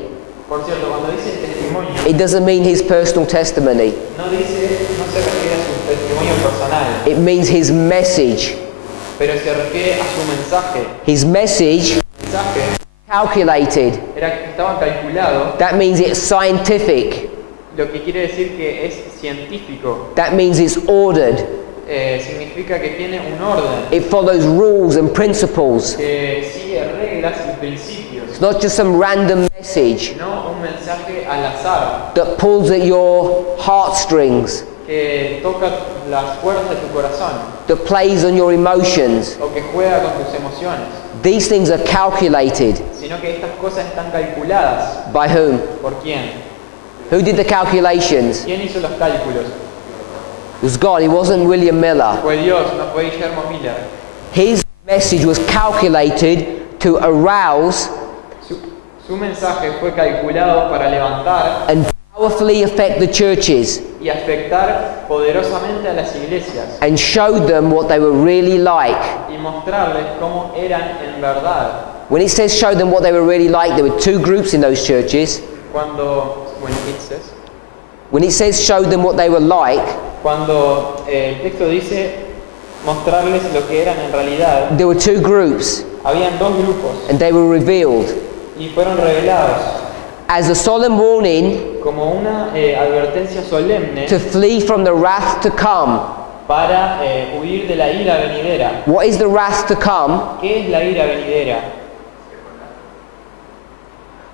por cierto, cuando dice testimonio, it doesn't mean his personal testimony. no se refiere a su testimonio personal, It means his message. pero se refiere a su mensaje. His message, El mensaje calculated. estaba calculado, That means it's scientific. lo que quiere decir que es científico. That means it's ordered. Significa que tiene un orden, It follows rules and principles. que sigue reglas y principios, It's not just some random message no un mensaje al azar that pulls at your heartstrings, que toca las cuerdas de tu corazón that plays on your emotions. o que juega con tus emociones, These things are calculated. sino que estas cosas están calculadas. By whom? ¿Por quién? Who did the calculations? ¿Quién hizo los cálculos? It was God. It wasn't William Miller. Fue Dios, no fue Guillermo Miller. His message was calculated to arouse Su mensaje fue calculado para levantar and powerfully affect the churches y afectar poderosamente a las iglesias and showed them what they were really like. y mostrarles cómo eran en verdad. When it says show them what they were really like, there were two groups in those churches. When it says show them what they were like, Cuando el texto dice mostrarles lo que eran en realidad, there were two groups habían dos grupos and they were revealed y fueron revelados as a solemn warning como una advertencia solemne to flee from the wrath to come. para huir de la ira venidera. What is the wrath to come? ¿Qué es la ira venidera?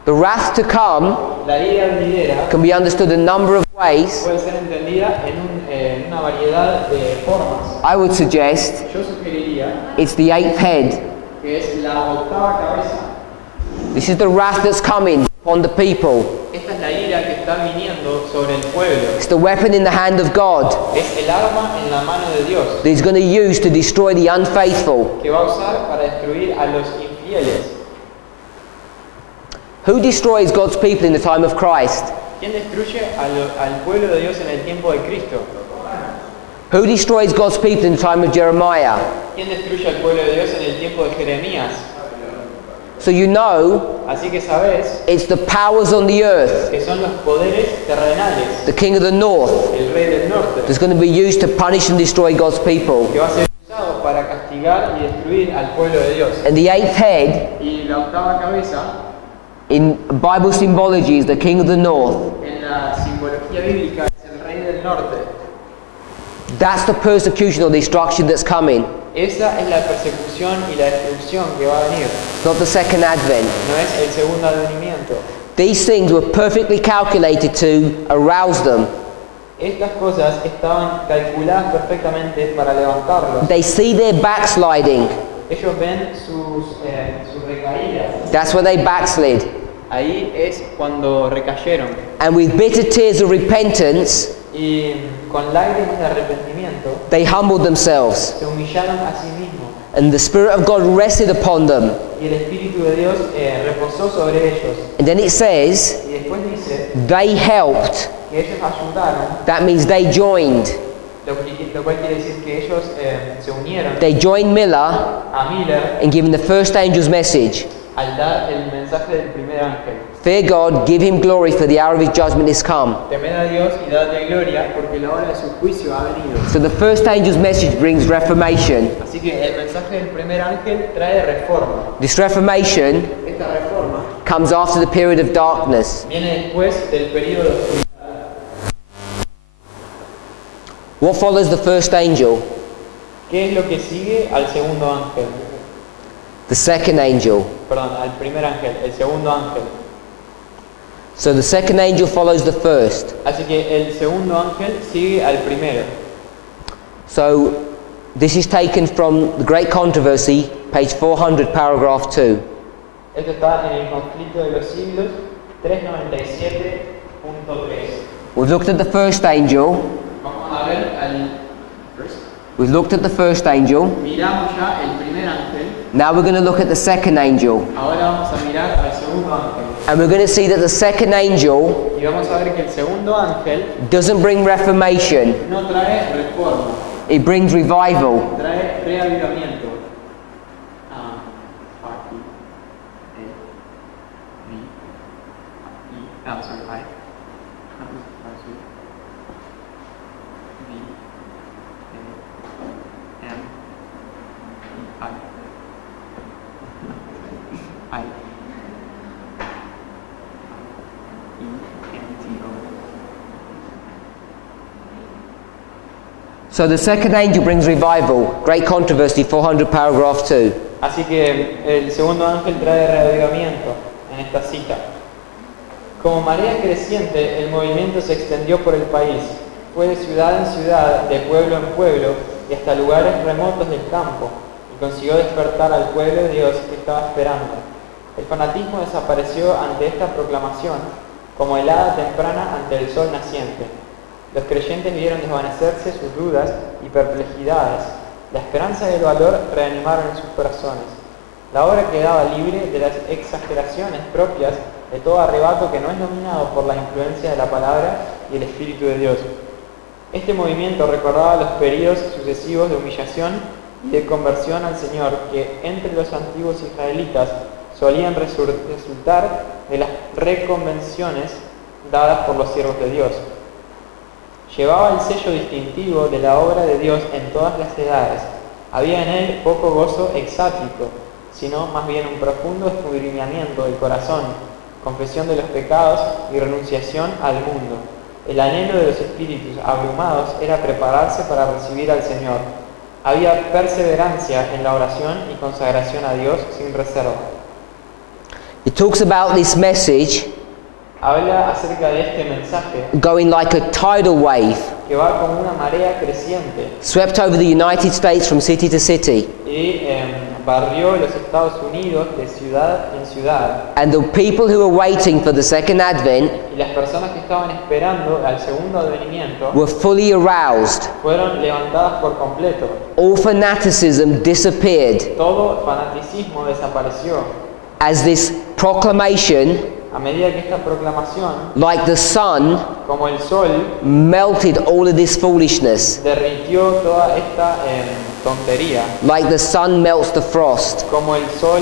The wrath to come La ira venidera can be understood a number of ways. puede ser entendida en una variedad de formas. I would suggest Yo sugeriría it's the eighth head. que es la octava cabeza. This is the wrath that's coming upon the people. Esta es la ira que está viniendo sobre el pueblo. It's the weapon in the hand of God Es el arma en la mano de Dios that He's going to use to destroy the unfaithful. que va a usar para destruir a los infieles. Who destroys God's people in the time of Christ? ¿Quién destruye al pueblo de Dios en el tiempo de Cristo? Who destroys God's people in the time of Jeremiah? ¿Quién destruye al pueblo de Dios en el tiempo de Jeremías? So you know Así que sabes it's the powers on the earth, que son los poderes terrenales, the king of the north, el rey del norte, that's going to be used to punish and destroy God's people. que va a ser usado para castigar y destruir al pueblo de Dios. And the eighth head Y la octava cabeza in Bible symbology is the king of the north. En la simbología bíblica es el rey del norte. That's the persecution or destruction that's coming. Esa es la persecución y la destrucción que va a venir. It's not the second advent. No es el segundo advenimiento. These things were perfectly calculated to arouse them. Estas cosas estaban calculadas perfectamente para levantarlos. They see their backsliding. Ellos ven sus recaídas. That's when they backslid. Ahí es cuando recayeron. And with bitter tears of repentance, Y con lágrimas de arrepentimiento they humbled themselves. se humillaron a sí mismos. And the Spirit of God rested upon them. Y el Espíritu de Dios reposó sobre ellos. And then it says, Y después dice they helped. que ellos ayudaron, That means they joined. lo cual quiere decir que ellos se unieron They joined Miller a Miller in giving the first angel's message. al dar el mensaje del primer ángel. Fear God, give him glory, for the hour of his judgment is come. Temed a Dios y dadle gloria porque la hora de su juicio ha venido. So the first angel's message brings reformation. Así que el mensaje del primer ángel trae reforma. This reformation Esta reforma comes after the period of darkness. viene después del período de oscuridad. What follows the first angel? ¿Qué es lo que sigue al segundo ángel? The second angel. Perdón, al primer ángel, el segundo ángel. So the second angel follows the first. Así que el segundo ángel sigue al primero. So this is taken from the Great Controversy, page 400, paragraph 2. Esto está en el conflicto de los siglos 397.3. We've looked at the first angel. Vamos a ver al... We've looked at the first angel. Miramos ya el primer ángel. Now we're going to look at the second angel. Ahora vamos a mirar al segundo ángel. And we're going to see that the second angel Y vamos a ver que el segundo ángel doesn't bring reformation. no trae reforma, It brings revival. trae reavivamiento. So the second angel brings revival. Great Controversy, 400, paragraph 2. Así que el segundo ángel trae reavivamiento en esta cita. Como marea creciente, el movimiento se extendió por el país. Fue de ciudad en ciudad, de pueblo en pueblo y hasta lugares remotos del campo, y consiguió despertar al pueblo de Dios que estaba esperando. El fanatismo desapareció ante esta proclamación, como helada temprana ante el sol naciente. Los creyentes vieron desvanecerse sus dudas y perplejidades. La esperanza y el valor reanimaron en sus corazones. La obra quedaba libre de las exageraciones propias de todo arrebato que no es dominado por la influencia de la palabra y el Espíritu de Dios. Este movimiento recordaba los periodos sucesivos de humillación y de conversión al Señor que entre los antiguos israelitas solían resultar de las reconvenciones dadas por los siervos de Dios. Llevaba el sello distintivo de la obra de Dios en todas las edades. Había en él poco gozo exático, sino más bien un profundo escudriñamiento del corazón, confesión de los pecados y renunciación al mundo. El anhelo de los espíritus abrumados era prepararse para recibir al Señor. Había perseverancia en la oración y consagración a Dios sin reserva. It talks about this message Habla acerca de este mensaje going like a tidal wave, que va como una marea creciente swept over the United States from city to city. y barrió los Estados Unidos de ciudad en ciudad. And the people who were waiting for the second advent Y las personas que estaban esperando al segundo advenimiento were fully aroused. fueron levantadas por completo. All fanaticism disappeared Todo fanaticismo desapareció. as this proclamation, A medida que esta proclamación, like the sun, como el sol, melted all of this foolishness. derritió toda esta tontería, Like the sun melts the frost. como el sol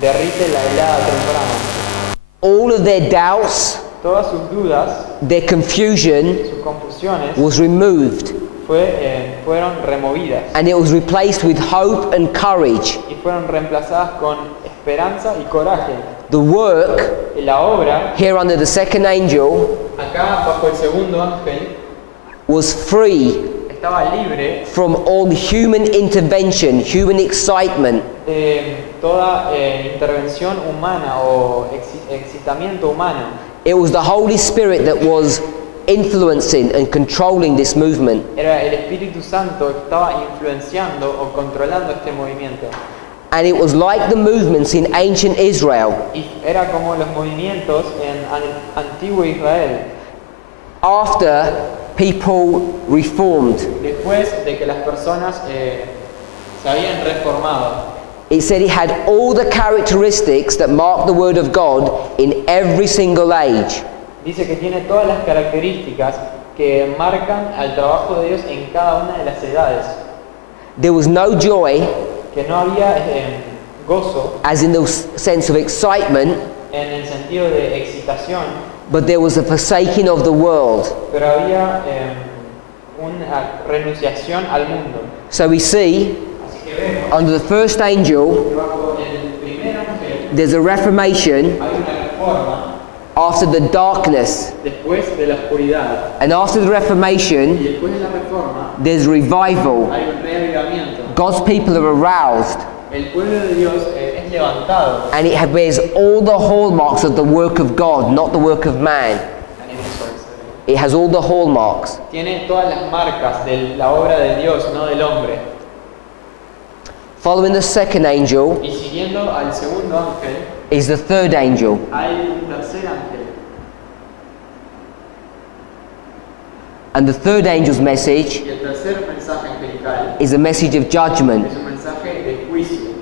derrite la helada temprana. All of their doubts, Todas sus dudas, their confusion sus confusiones, was removed. fueron removidas And it was replaced with hope and courage. y fueron reemplazadas con esperanza y coraje. The work La obra, here under the second angel acá bajo el segundo ángel, was free estaba libre from all human intervention, human excitement, de toda intervención humana o excitamiento humano. It was the Holy Spirit that was influencing and controlling this movement. Era el Espíritu Santo que estaba influenciando o controlando este movimiento. And it was like the movements in ancient Israel. Y era como los movimientos en antiguo Israel, After people reformed, después de que las personas se habían reformado. it said it had all the characteristics that mark the Word of God in every single age. Dice que tiene todas las características que marcan al trabajo de Dios en cada una de las edades. There was no joy, Que no había gozo as in the sense of excitement, en el sentido de excitación, but there was a forsaking of the world. pero había una renunciación al mundo. So we see, Así que vemos under the first angel, que bajo el primer ángel there's a reformation hay una reforma after the darkness. después de la oscuridad. And after the Y Reformation, después de la reforma there's revival. hay un reavivamiento. God's people are aroused, El pueblo de Dios es levantado. and it bears all the hallmarks of the work of God, not the work of man. It has all the hallmarks. Tiene todas las marcas de la obra de Dios, no del hombre. Following the second angel Y siguiendo al segundo ángel, is the third angel. hay un tercer ángel. And the third angel's message Y el tercer mensaje angelical is a message of judgment. es un mensaje de juicio.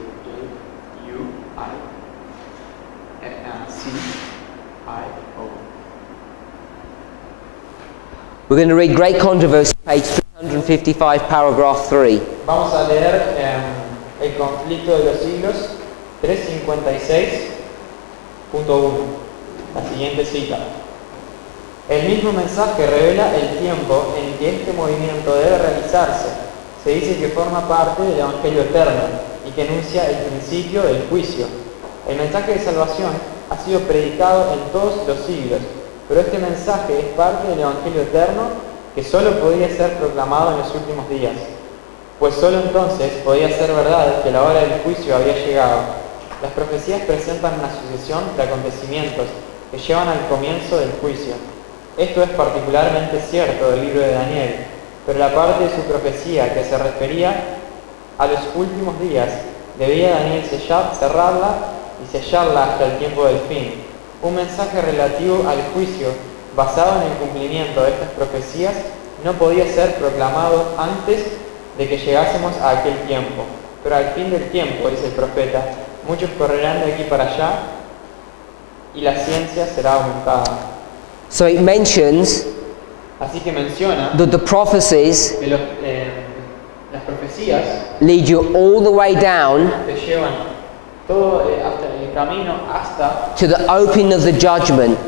C-I-O. We're going to read Great Controversy, page 355, paragraph 3. Vamos a leer El conflicto de los siglos 356.1. La siguiente cita. El mismo mensaje revela el tiempo en que este movimiento debe realizarse. Se dice que forma parte del Evangelio eterno y que anuncia el principio del juicio. El mensaje de salvación ha sido predicado en todos los siglos, pero este mensaje es parte del Evangelio eterno que solo podía ser proclamado en los últimos días, pues solo entonces podía ser verdad que la hora del juicio había llegado. Las profecías presentan una sucesión de acontecimientos que llevan al comienzo del juicio. Esto es particularmente cierto del libro de Daniel, pero la parte de su profecía que se refería a los últimos días debía Daniel cerrarla y sellarla hasta el tiempo del fin. Un mensaje relativo al juicio basado en el cumplimiento de estas profecías no podía ser proclamado antes de que llegásemos a aquel tiempo. Pero al fin del tiempo, dice el profeta, muchos correrán de aquí para allá y la ciencia será aumentada. So it mentions Así que menciona that the prophecies que las profecías lead you all the way down te llevan todo hasta el camino hasta to the opening of the judgment.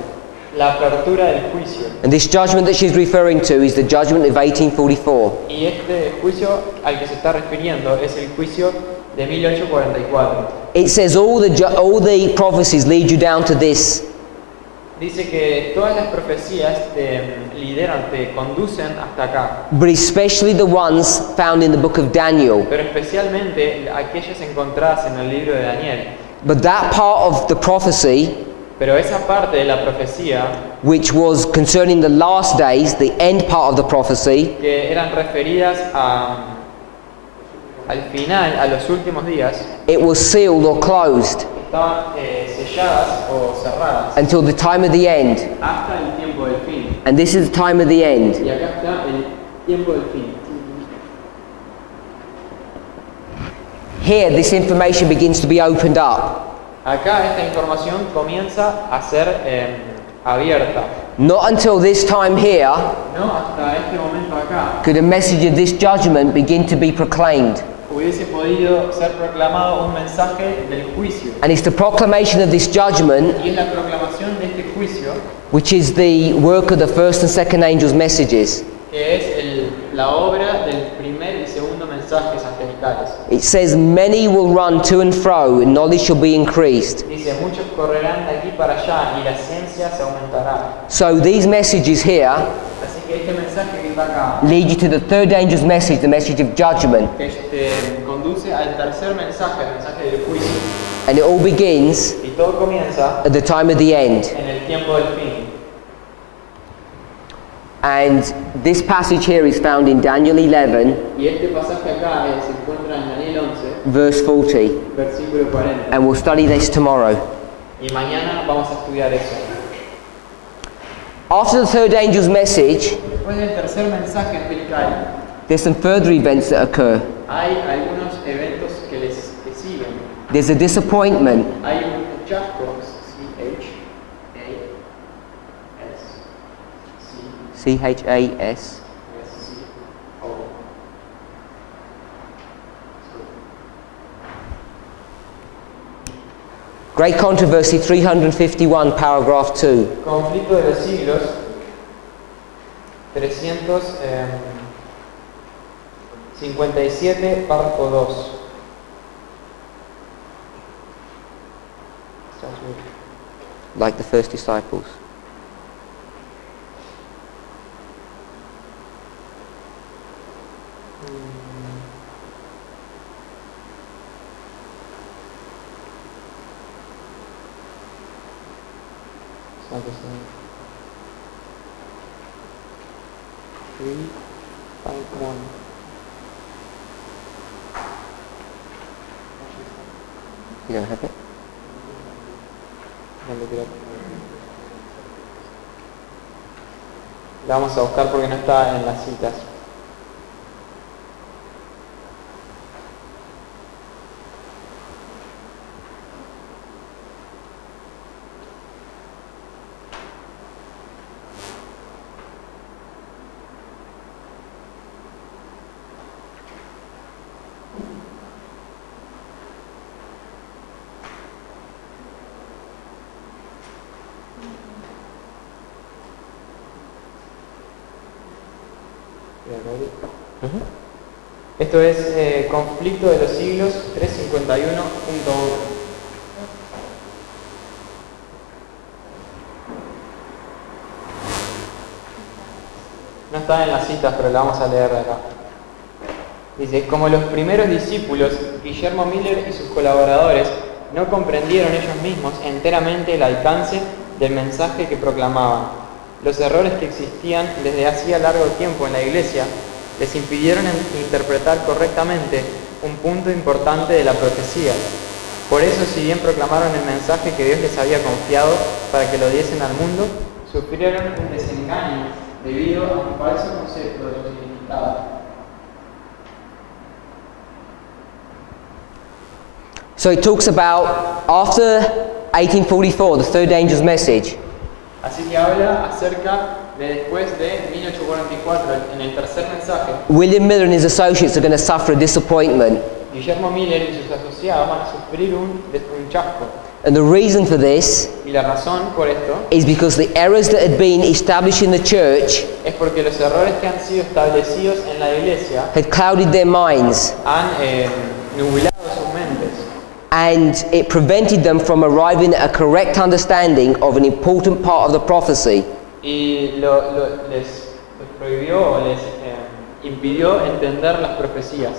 la apertura del juicio. And this judgment that she's referring to is the judgment of 1844. Y este juicio al que se está refiriendo es el juicio de 1844. It says all the prophecies lead you down to this. Dice que todas las profecías te lideran, te conducen hasta acá, But especially the ones found in the book of Daniel. pero especialmente aquellas encontradas en el libro de Daniel. But that part of the prophecy, Pero esa parte de la profecía, which was concerning the last days, the end part of the prophecy, que eran referidas al final, a los últimos días, it was sealed or closed estaban selladas o cerradas until the time of the end. hasta el tiempo del fin. And this is the time of the end. Y acá está el tiempo del fin. Here, this information begins to be opened up. Acá esta información comienza a ser abierta. Not until this time here No, hasta este momento acá could a message of this judgment begin to be proclaimed. hubiese podido ser proclamado un mensaje del juicio. And it's the proclamation of this judgment Y es la proclamación de este juicio which is the work of the first and second angels' messages. que es la obra del primer y segundo mensajes angelicales. It says, many will run to and fro, and knowledge shall be increased. Dice, muchos correrán de aquí para allá y la ciencia se aumentará. So these messages here Así que este mensaje que está acá lead you to the third angel's message, the message of judgment. conduce al tercer mensaje, el mensaje del juicio. And it all begins Y todo comienza at the time of the end. en el tiempo del fin. And this passage here is found in Daniel 11, Y este pasaje acá se encuentra en Daniel 11, verse 40. versículo 40. And we'll study this tomorrow. Y mañana vamos a estudiar eso. After the third angel's message, Después del tercer mensaje angelical, there's some further events that occur. hay algunos eventos que siguen. There's a disappointment. Hay un chasco, C-H-A-S-C. CHAS. Great Controversy 351, paragraph 2. Conflicto de los siglos 357, párrafo 2. Like the first disciples. It's not the same. 351. You don't have it? La vamos a buscar porque no está en las citas. Esto es Conflicto de los siglos 351.1. No está en las citas, pero la vamos a leer de acá. Dice, como los primeros discípulos, Guillermo Miller y sus colaboradores no comprendieron ellos mismos enteramente el alcance del mensaje que proclamaban. Los errores que existían desde hacía largo tiempo en la Iglesia les impidieron interpretar correctamente un punto importante de la profecía. Por eso, si bien proclamaron el mensaje que Dios les había confiado para que lo diesen al mundo, sufrieron un desengaño debido a un falso concepto de su significado. So it talks about after 1844, the third angel's message. Así que habla acerca de después de 1844, en el tercer mensaje. William Miller and his associates are going to suffer a disappointment. Guillermo Miller y sus asociados van a sufrir un chasco. And the reason for this Y la razón por esto is because the errors that had been established in the church es porque los errores que han sido establecidos en la Iglesia had clouded their minds, han nublado sus mentes and it prevented them from arriving at a correct understanding of an important part of the prophecy. y les prohibió o les impidió entender las profecías.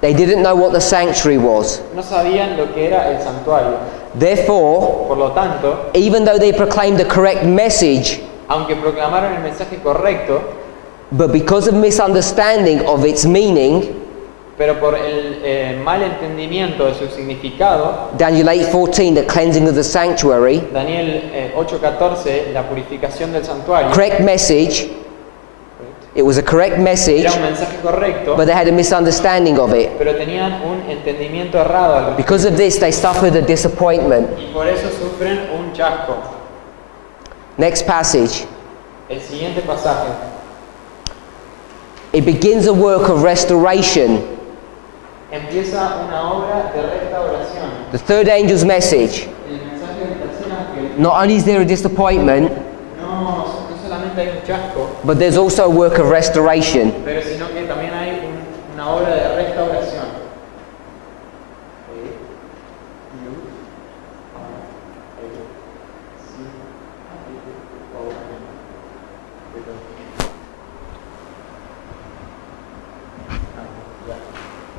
They didn't know what the sanctuary was. No sabían lo que era el santuario. Therefore, Por lo tanto, even though they proclaimed the correct message, aunque proclamaron el mensaje correcto, but because of misunderstanding of its meaning, pero por el mal entendimiento de su significado, Daniel 8:14, the cleansing of the sanctuary, Daniel 8:14, la purificación del santuario, correct message, it was a correct message, era un mensaje correcto, but they had a misunderstanding of it. pero tenían un entendimiento errado al respecto. Because of this, they suffered a disappointment. Y por eso sufren un chasco. Next passage. El siguiente pasaje It begins a work of restoration. empieza una obra de restauración. The third angel's message. El mensaje del tercer ángel, Not only is there a disappointment, no solamente hay un chasco, but there's also a work of restoration. pero sino que también hay una obra de restauración.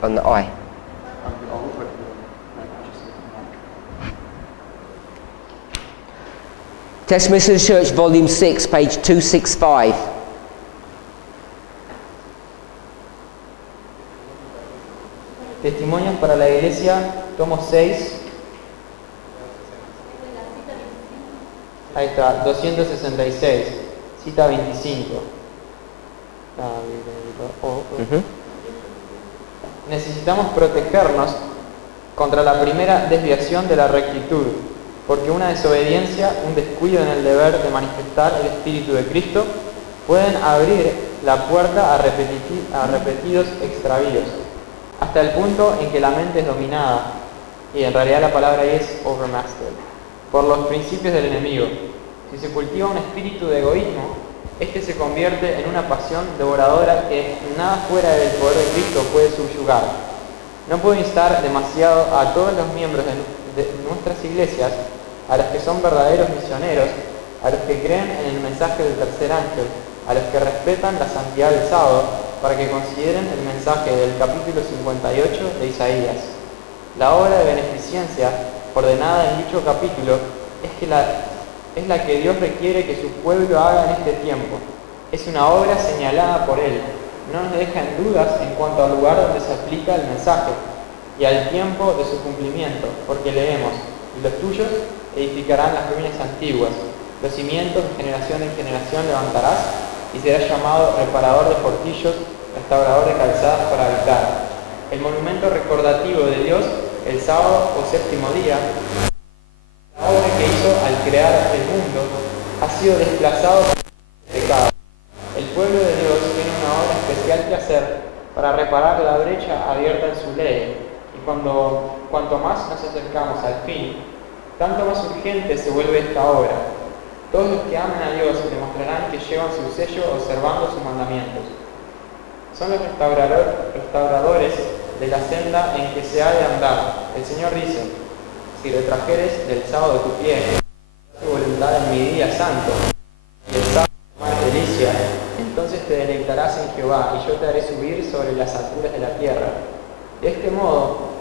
on the eye. Testimonies of the Church, Volume 6, page 265. Testimonios para la Iglesia, tomo 6. Ahí está, 266, cita 25. Necesitamos protegernos contra la primera desviación de la rectitud, porque una desobediencia, un descuido en el deber de manifestar el Espíritu de Cristo, pueden abrir la puerta a repetidos extravíos, hasta el punto en que la mente es dominada, y en realidad la palabra ahí es overmastered, por los principios del enemigo. Si se cultiva un espíritu de egoísmo, este se convierte en una pasión devoradora que nada fuera del poder de Cristo puede subyugar. No puedo instar demasiado a todos los miembros de nuestras iglesias, a los que son verdaderos misioneros, a los que creen en el mensaje del tercer ángel, a los que respetan la santidad del sábado, para que consideren el mensaje del capítulo 58 de Isaías. La obra de beneficencia ordenada en dicho capítulo es la que Dios requiere que su pueblo haga en este tiempo. Es una obra señalada por Él. No nos deja en dudas en cuanto al lugar donde se aplica el mensaje y al tiempo de su cumplimiento, porque leemos: y los tuyos edificarán las ruinas antiguas, los cimientos de generación en generación levantarás, y serás llamado reparador de portillos, restaurador de calzadas para habitar. El monumento recordativo de Dios, el sábado o séptimo día, la obra que hizo al crear el mundo, ha sido desplazado por el pecado. El pueblo de Dios tiene una obra especial que hacer para reparar la brecha abierta en su ley, y cuanto más nos acercamos al fin, tanto más urgente se vuelve esta obra. Todos los que aman a Dios demostrarán que llevan su sello observando sus mandamientos. Son los restauradores de la senda en que se ha de andar. El Señor dice: si retrajeres del sábado tu pie, tu voluntad en mi día santo, y el sábado tomar delicia, entonces te deleitarás en Jehová, y yo te haré subir sobre las alturas de la tierra. De este modo,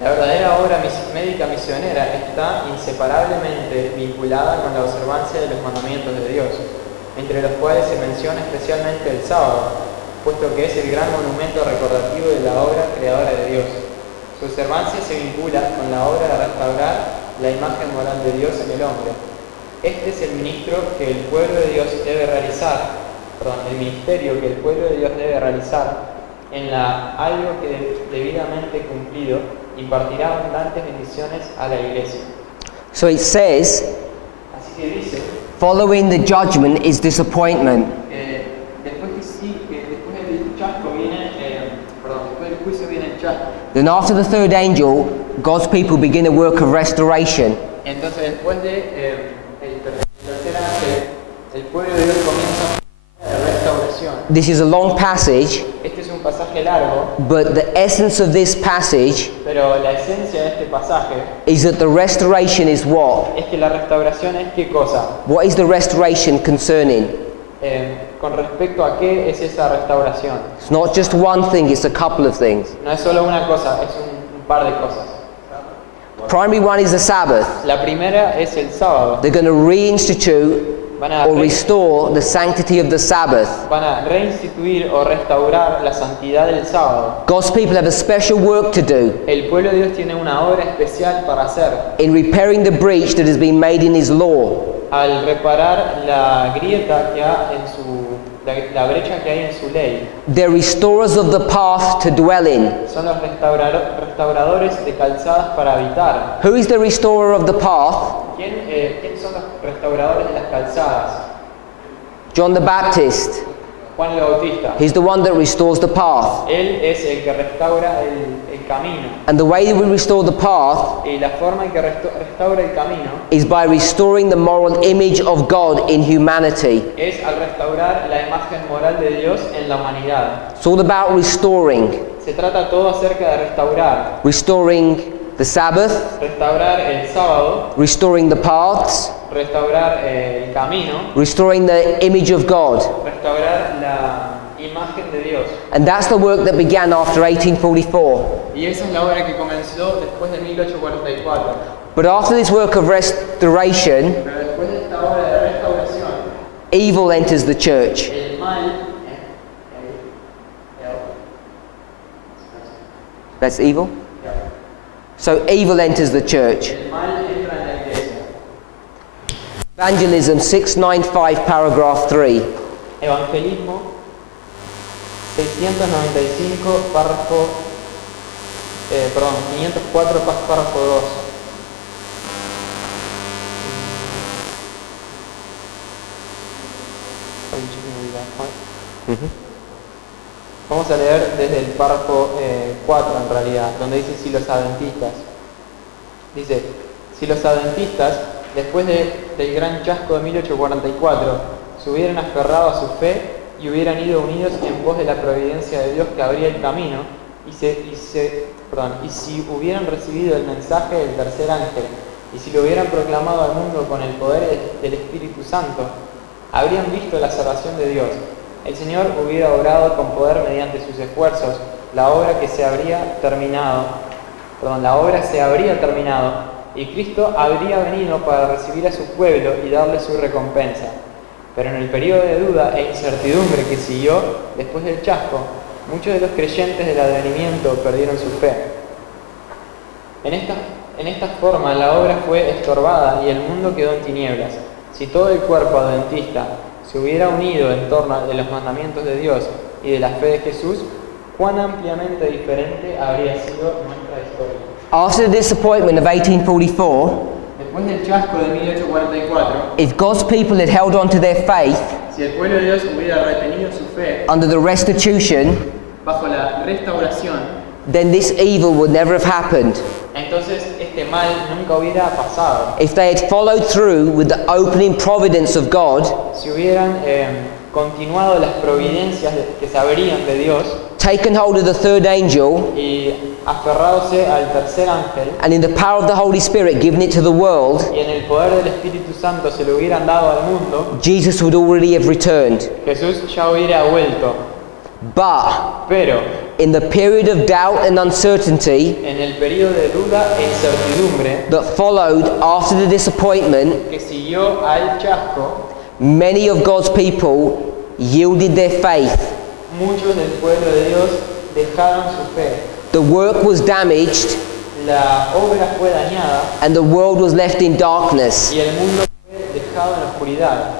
la verdadera obra médica misionera está inseparablemente vinculada con la observancia de los mandamientos de Dios, entre los cuales se menciona especialmente el sábado, puesto que es el gran monumento recordativo de la obra creadora de Dios. Su observancia se vincula con la obra de restaurar la imagen moral de Dios en el hombre. Este es el ministerio que el pueblo de Dios debe realizar en algo que debidamente cumplido impartirá abundantes bendiciones a la iglesia. So it says, Así que dice, following the judgment is disappointment. después del chasco viene, después del juicio viene el chasco. Then after the third angel, God's people begin a work of restoration. Entonces después de el tercer ángel, el pueblo de Dios comienza la restauración. This is a long passage, Este es un pasaje largo, but the essence of this passage pero la esencia de este pasaje is that the restoration is what? es que la restauración es qué cosa. What is the restoration concerning? Con respecto a qué es esa restauración. It's not just one thing, it's a couple of things. No es solo una cosa, es un par de cosas. Primary one is the Sabbath. La primera es el sábado. They're going to reinstitute Van a, or restore the sanctity of the Sabbath. van a reinstituir o restaurar la santidad del sábado. God's people have a special work to do El pueblo de Dios tiene una obra especial para hacer in repairing the breach that has been made in His law. al reparar la grieta que hay en la brecha que hay en su ley. They're restorers of the path to dwell in. Son los restauradores de calzadas para habitar. Who is the restorer of the path? ¿Quiénes son los restauradores de las calzadas? John the Baptist. Juan el Bautista. He's the one that restores the path. Él es el que restaura el camino. And the way that we restore the path Y la forma en que restaura el camino is by restoring the moral image of God in humanity. es al restaurar la imagen moral de Dios en la humanidad. It's all about restoring. Se trata todo acerca de restaurar. Restoring the Sabbath, Restaurar el sábado, restoring the paths, restaurar el camino, restoring the image of God. restaurar la imagen imagen de Dios. And that's the work that began after 1844. Y esa es la obra que comenzó después de 1844. But after this work of restoration, Pero después de esta obra de restauración, evil enters the church. el mal, That's evil? So evil enters the church. el mal entra en la iglesia. Evangelism 695, paragraph 3. Evangelismo 695, párrafo, 504, párrafo 2. Vamos a leer desde el párrafo 4 en realidad, donde dice si los adventistas. Dice, si los adventistas, después del gran chasco de 1844, se hubieran aferrado a su fe y hubieran ido unidos en pos de la providencia de Dios que abría el camino, y si hubieran recibido el mensaje del tercer ángel, y si lo hubieran proclamado al mundo con el poder del Espíritu Santo, habrían visto la salvación de Dios. El Señor hubiera obrado con poder mediante sus esfuerzos, la obra se habría terminado, y Cristo habría venido para recibir a su pueblo y darle su recompensa. Pero en el periodo de duda e incertidumbre que siguió después del chasco, muchos de los creyentes del advenimiento perdieron su fe. En esta forma la obra fue estorbada y el mundo quedó en tinieblas. Si todo el cuerpo adventista se hubiera unido en torno de los mandamientos de Dios y de la fe de Jesús, cuán ampliamente diferente habría sido nuestra historia. After the disappointment of 1844, Después del chasco de 1844, if God's people had held on to their faith si el pueblo de Dios hubiera retenido su fe under the restitution, bajo la restauración, then this evil would never have happened. entonces este mal nunca hubiera pasado. If they had followed through with the opening providence of God, Si hubieran continuado las providencias que se abrían de Dios taken hold of the third angel, y aferradose al tercer ángel, and in the power of the Holy Spirit given it to the world, y en el poder del Espíritu Santo se lo hubieran dado al mundo, Jesus would already have returned. Jesús ya hubiera vuelto. But Pero in the period of doubt and uncertainty en el periodo de duda e incertidumbre that followed after the disappointment, que siguió al chasco, many of God's people yielded their faith. muchos del pueblo de Dios dejaron su fe. The work was damaged La obra fue dañada and the world was left in darkness. y el mundo fue dejado en la oscuridad.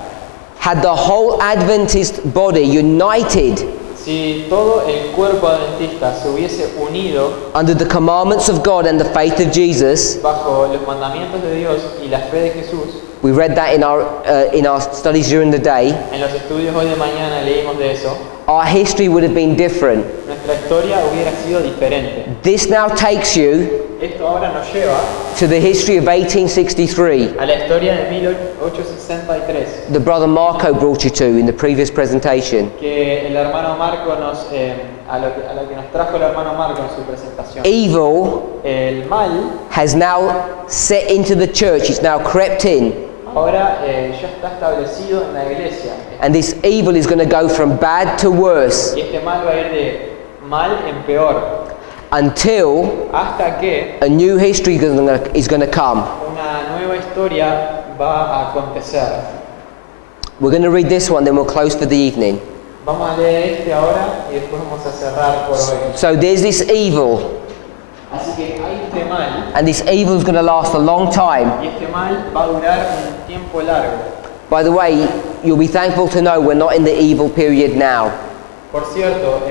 Had the whole Adventist body united Si todo el cuerpo adventista se hubiese unido under the commandments of God and the faith of Jesus, bajo los mandamientos de Dios y la fe de Jesús, we read that in our studies during the day, en los estudios hoy de mañana leímos de eso, our history would have been different. nuestra historia hubiera sido diferente. This now takes you Esto ahora nos lleva to the history of 1863 a la historia de 1863, that Brother Marco brought you to in the previous presentation. que el hermano Marco a lo que nos trajo el hermano Marco en su presentación. Evil El mal has now set into the church, it's now crept in, ahora ya está establecido en la iglesia. and this evil is going to go from bad to worse Y este mal va a ir de mal en peor, until hasta que a new history is going to come. una nueva historia va a acontecer. We're going to read this one, then we'll close for the evening. Vamos a leer este ahora y después vamos a cerrar por hoy. So there's this evil, Así que hay este mal, and this evil is going to last a long time. y este mal va a durar un tiempo largo. By the way, you'll be thankful to know we're not in the evil period now. Por cierto,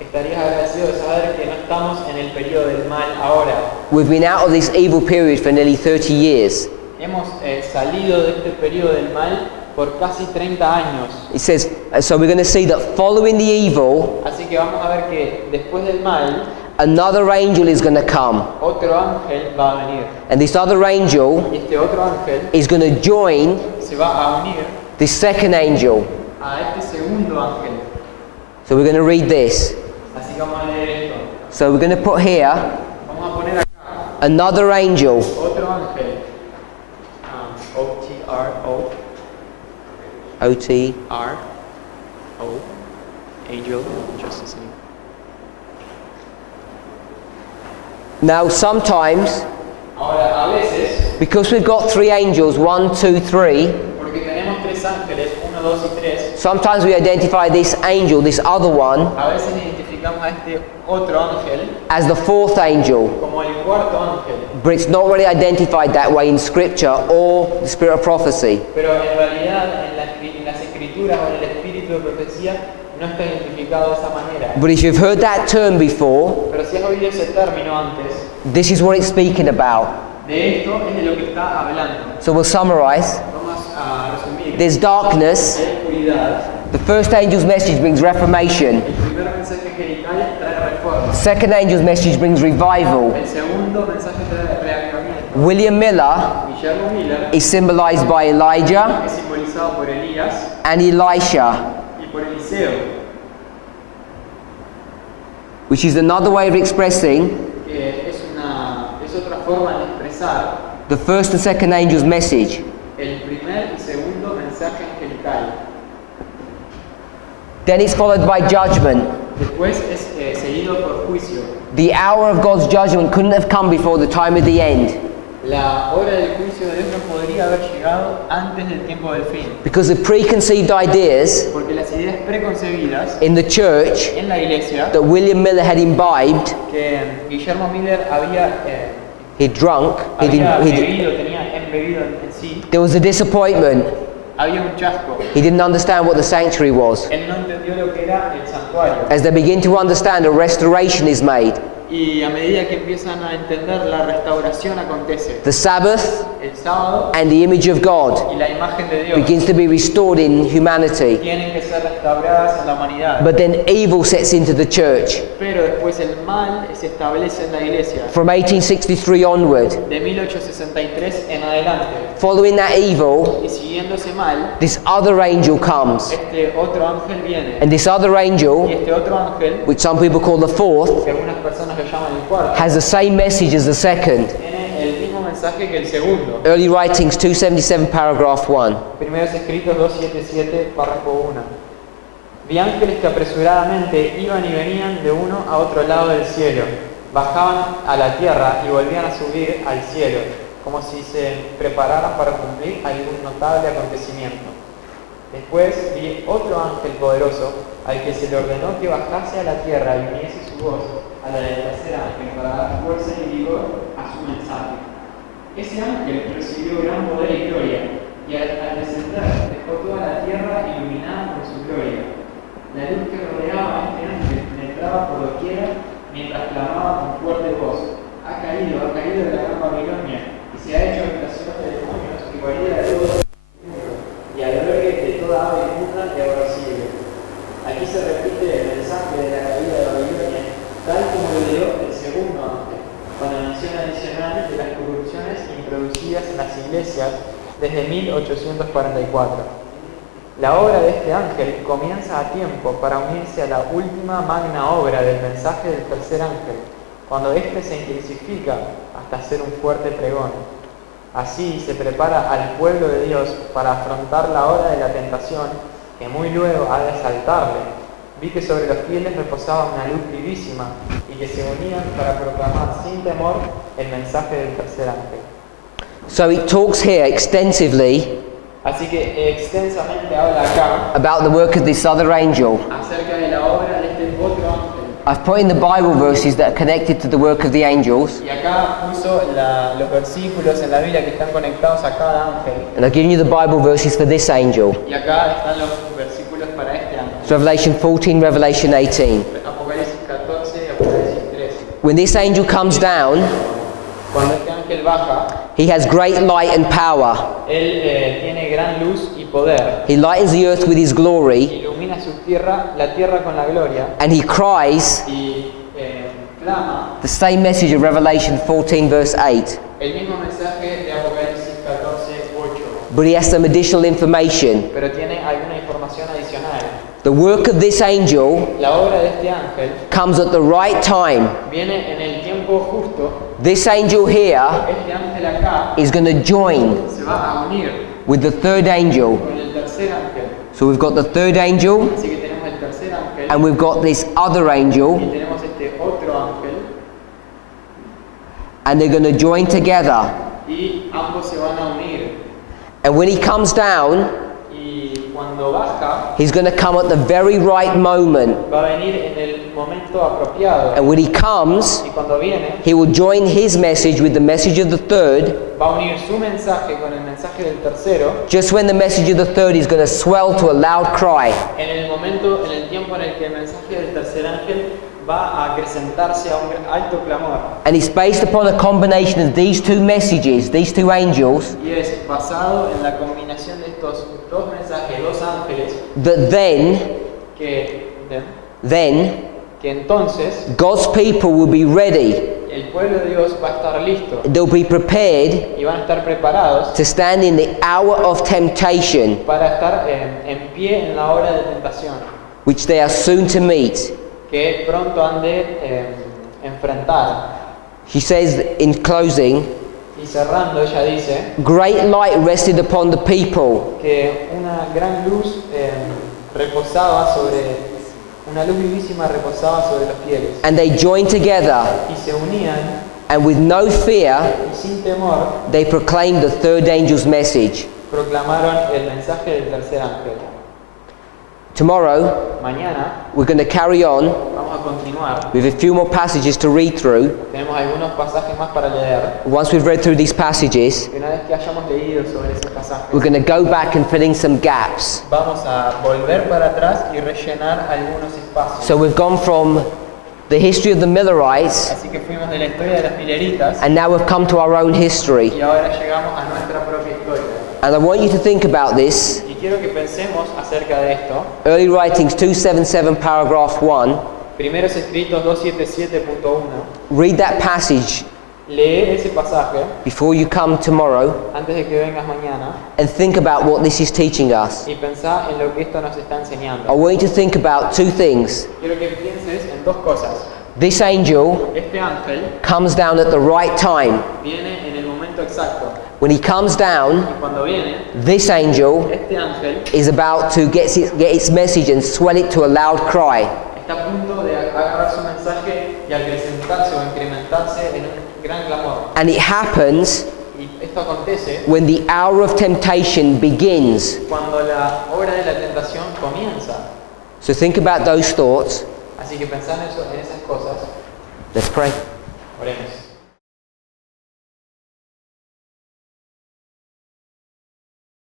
estarías agradecido de saber que no estamos en el periodo del mal ahora. We've been out of this evil period for nearly 30 years. Hemos salido de este periodo del mal por casi 30 años. It says, so we're going to see that following the evil, Así que vamos a ver que después del mal, another angel is going to come. otro ángel va a venir. And this other angel Y este otro ángel is going to join se va a unir the second angel. a este segundo ángel. So we're going to read this. Así que vamos a leer esto. So we're going to put here Vamos a poner acá another angel. otro ángel. O-T-R-O. O-T. R-O-N-G-E-L. angel, justice angel. Now, sometimes, Ahora, a veces, because we've got three angels, 1, 2, 3, porque tenemos tres ángeles, 1, 2 y 3, sometimes we identify this angel, this other one, a veces identificamos a este otro ángel as the fourth angel. como el cuarto ángel, But it's not really identified that way in Scripture or the Spirit of prophecy. pero en realidad en las escrituras o en el espíritu de profecía no está identificado de esa manera. But if you've heard that term before, Pero si has oído ese término antes, this is what it's speaking about. de esto es de lo que está hablando. So we'll summarize. Vamos a resumir. There's darkness. Hay oscuridad. The first angel's message brings reformation. El primer mensaje angelical trae reforma. The second angel's message brings revival. El segundo mensaje trae reavivamiento. William Miller Guillermo Miller is symbolized by Elijah es simbolizado por Elías and Elisha, y por Eliseo, which is another way of expressing que es otra forma de expresar the first and second angel's message. el primer y segundo mensaje angelical. Then it's followed by judgment. Después es seguido por juicio. The hour of God's judgment couldn't have come before the time of the end, La hora del juicio de Dios no podría haber llegado antes del tiempo del fin, because the preconceived ideas porque las ideas preconcebidas in the church en la iglesia that William Miller had imbibed, que Guillermo Miller había he'd drunk, tenía embebido en sí, there was a disappointment. había un chasco. He didn't understand what the sanctuary was. Él no entendió lo que era el santuario. As they begin to understand, a restoration is made. Y a medida que empiezan a entender, la restauración acontece. The Sabbath El sábado and the image of God y la imagen de Dios begins to be restored in humanity. tienen que ser restauradas en la humanidad. But then evil sets into the church. Pero después el mal se establece en la iglesia. From 1863 onward, De 1863 en adelante. following that evil, Y siguiendo ese mal, this other angel comes. este otro ángel viene. And this other Y angel, este otro ángel, which some people call the fourth, que algunas personas lo llaman el cuarto, has the same message as the second. tiene el mismo mensaje que el segundo. Early Writings 277 paragraph 1. Primeros escritos 277, párrafo 1. Vi ángeles que apresuradamente iban y venían de uno a otro lado del cielo. Bajaban a la tierra y volvían a subir al cielo, como si se prepararan para cumplir algún notable acontecimiento. Después vi otro ángel poderoso al que se le ordenó que bajase a la tierra y uniese su voz a la del tercer ángel para dar fuerza y vigor a su mensaje. Ese ángel recibió gran poder y gloria, y al descender dejó toda la tierra iluminada por su gloria. La luz que rodeaba a este ángel penetraba por doquiera mientras clamaba con fuerte voz: ha caído de la gran Babilonia, y se ha hecho habitación de demonios y guarida de todo el mundo, y albergue de toda ave inmunda y aborrecible. Aquí se repite el mensaje de la caída de Babilonia, tal como lo dio el segundo ángel, con la mención adicional de las corrupciones introducidas en las iglesias desde 1844. La obra de este ángel comienza a tiempo para unirse a la última magna obra del mensaje del tercer ángel, cuando éste se intensifica hasta ser un fuerte pregón. Así se prepara al pueblo de Dios para afrontar la hora de la tentación, que muy luego ha de asaltarle. Vi que sobre los fieles reposaba una luz vivísima y que se unían para proclamar sin temor el mensaje del tercer ángel. So it talks here extensively Así que extensamente habla acá about the work of this other angel. acerca de la obra de este otro ángel. I've put in the Bible verses that are connected to the work of the angels, Y acá puso los versículos en la Biblia que están conectados a cada ángel. and I've given you the Bible verses for this angel. Y acá están los versículos para este ángel. It's Revelation 14, Revelation 18. Apocalipsis 14 y Apocalipsis 13. When this angel comes down, Cuando este ángel baja, he has great light and power. él tiene gran luz y poder. He lightens the earth with his glory, Ilumina la tierra con la gloria, and he cries y clama the same message of Revelation 14, verse 8. el mismo mensaje de Apocalipsis 14, 8. But he has some additional information. Pero tiene alguna información adicional. The work of this angel La obra de este ángel comes at the right time. viene en el tiempo justo. This angel here Este ángel acá is going to join se va a unir with the third angel. con el tercer ángel. So we've got the third angel, Así que tenemos el tercer ángel and we've got this other angel, y tenemos este otro ángel, and they're going to join together. y ambos se van a unir. And when he comes down, Y cuando baja, he's going to come at the very right moment. va a venir en el momento apropiado. And when he comes, Y cuando viene, he will join his message with the message of the third. va a unir su mensaje con el mensaje del tercero, Just when the message of the third is going to swell to a loud cry. en el momento, en el tiempo en el que el mensaje del tercer ángel va a acrecentarse a un alto clamor. And it's based upon a combination of these two messages, these two angels, Y es basado en la combinación de estos dos mensajes, dos ángeles, that then que entonces God's people will be ready. el pueblo de Dios va a estar listo They'll be prepared y van a estar preparados to stand in the hour of temptation, para estar en pie en la hora de tentación, which they are soon to meet. que pronto han de enfrentar. She says in closing, Y cerrando, ella dice great light rested upon the people, que una gran luz reposaba sobre, una luz vivísima reposaba sobre los fieles, and they joined together, y se unían, and with no fear, y sin temor they proclaimed the third angel's message. proclamaron el mensaje del tercer ángel. Tomorrow, Mañana we're going to carry on vamos a continuar. with a few more passages to read through. Tenemos algunos pasajes más para leer. Once we've read through these passages, Y una vez que hayamos leído sobre esos pasajes, we're going to go back and fill in some gaps. vamos a volver para atrás y rellenar algunos espacios. So we've gone from the history of the Millerites, Así que fuimos de la historia de las Mileritas and now we've come to our own history. y ahora llegamos a nuestra propia historia. And I want you to think about this. Y quiero que pensemos acerca de esto. Early Writings 277, paragraph 1. Primeros Escritos 277.1. Read that passage Lee ese pasaje before you come tomorrow antes de que vengas mañana and think about what this is teaching us. y pensá en lo que esto nos está I enseñando. want you to think about two things. Quiero que pienses en dos cosas. This angel Este ángel comes down at the right time. viene en el momento exacto. When he comes down, Y cuando viene, this angel este ángel is about to get its message and swell it to a loud cry. está a punto de agarrar su mensaje y acrecentarse o incrementarse en un gran clamor. And it happens Y esto acontece when the hour of temptation begins. cuando la hora de la tentación comienza. So think about those thoughts. Así que pensá en esas cosas. Let's pray. Oremos.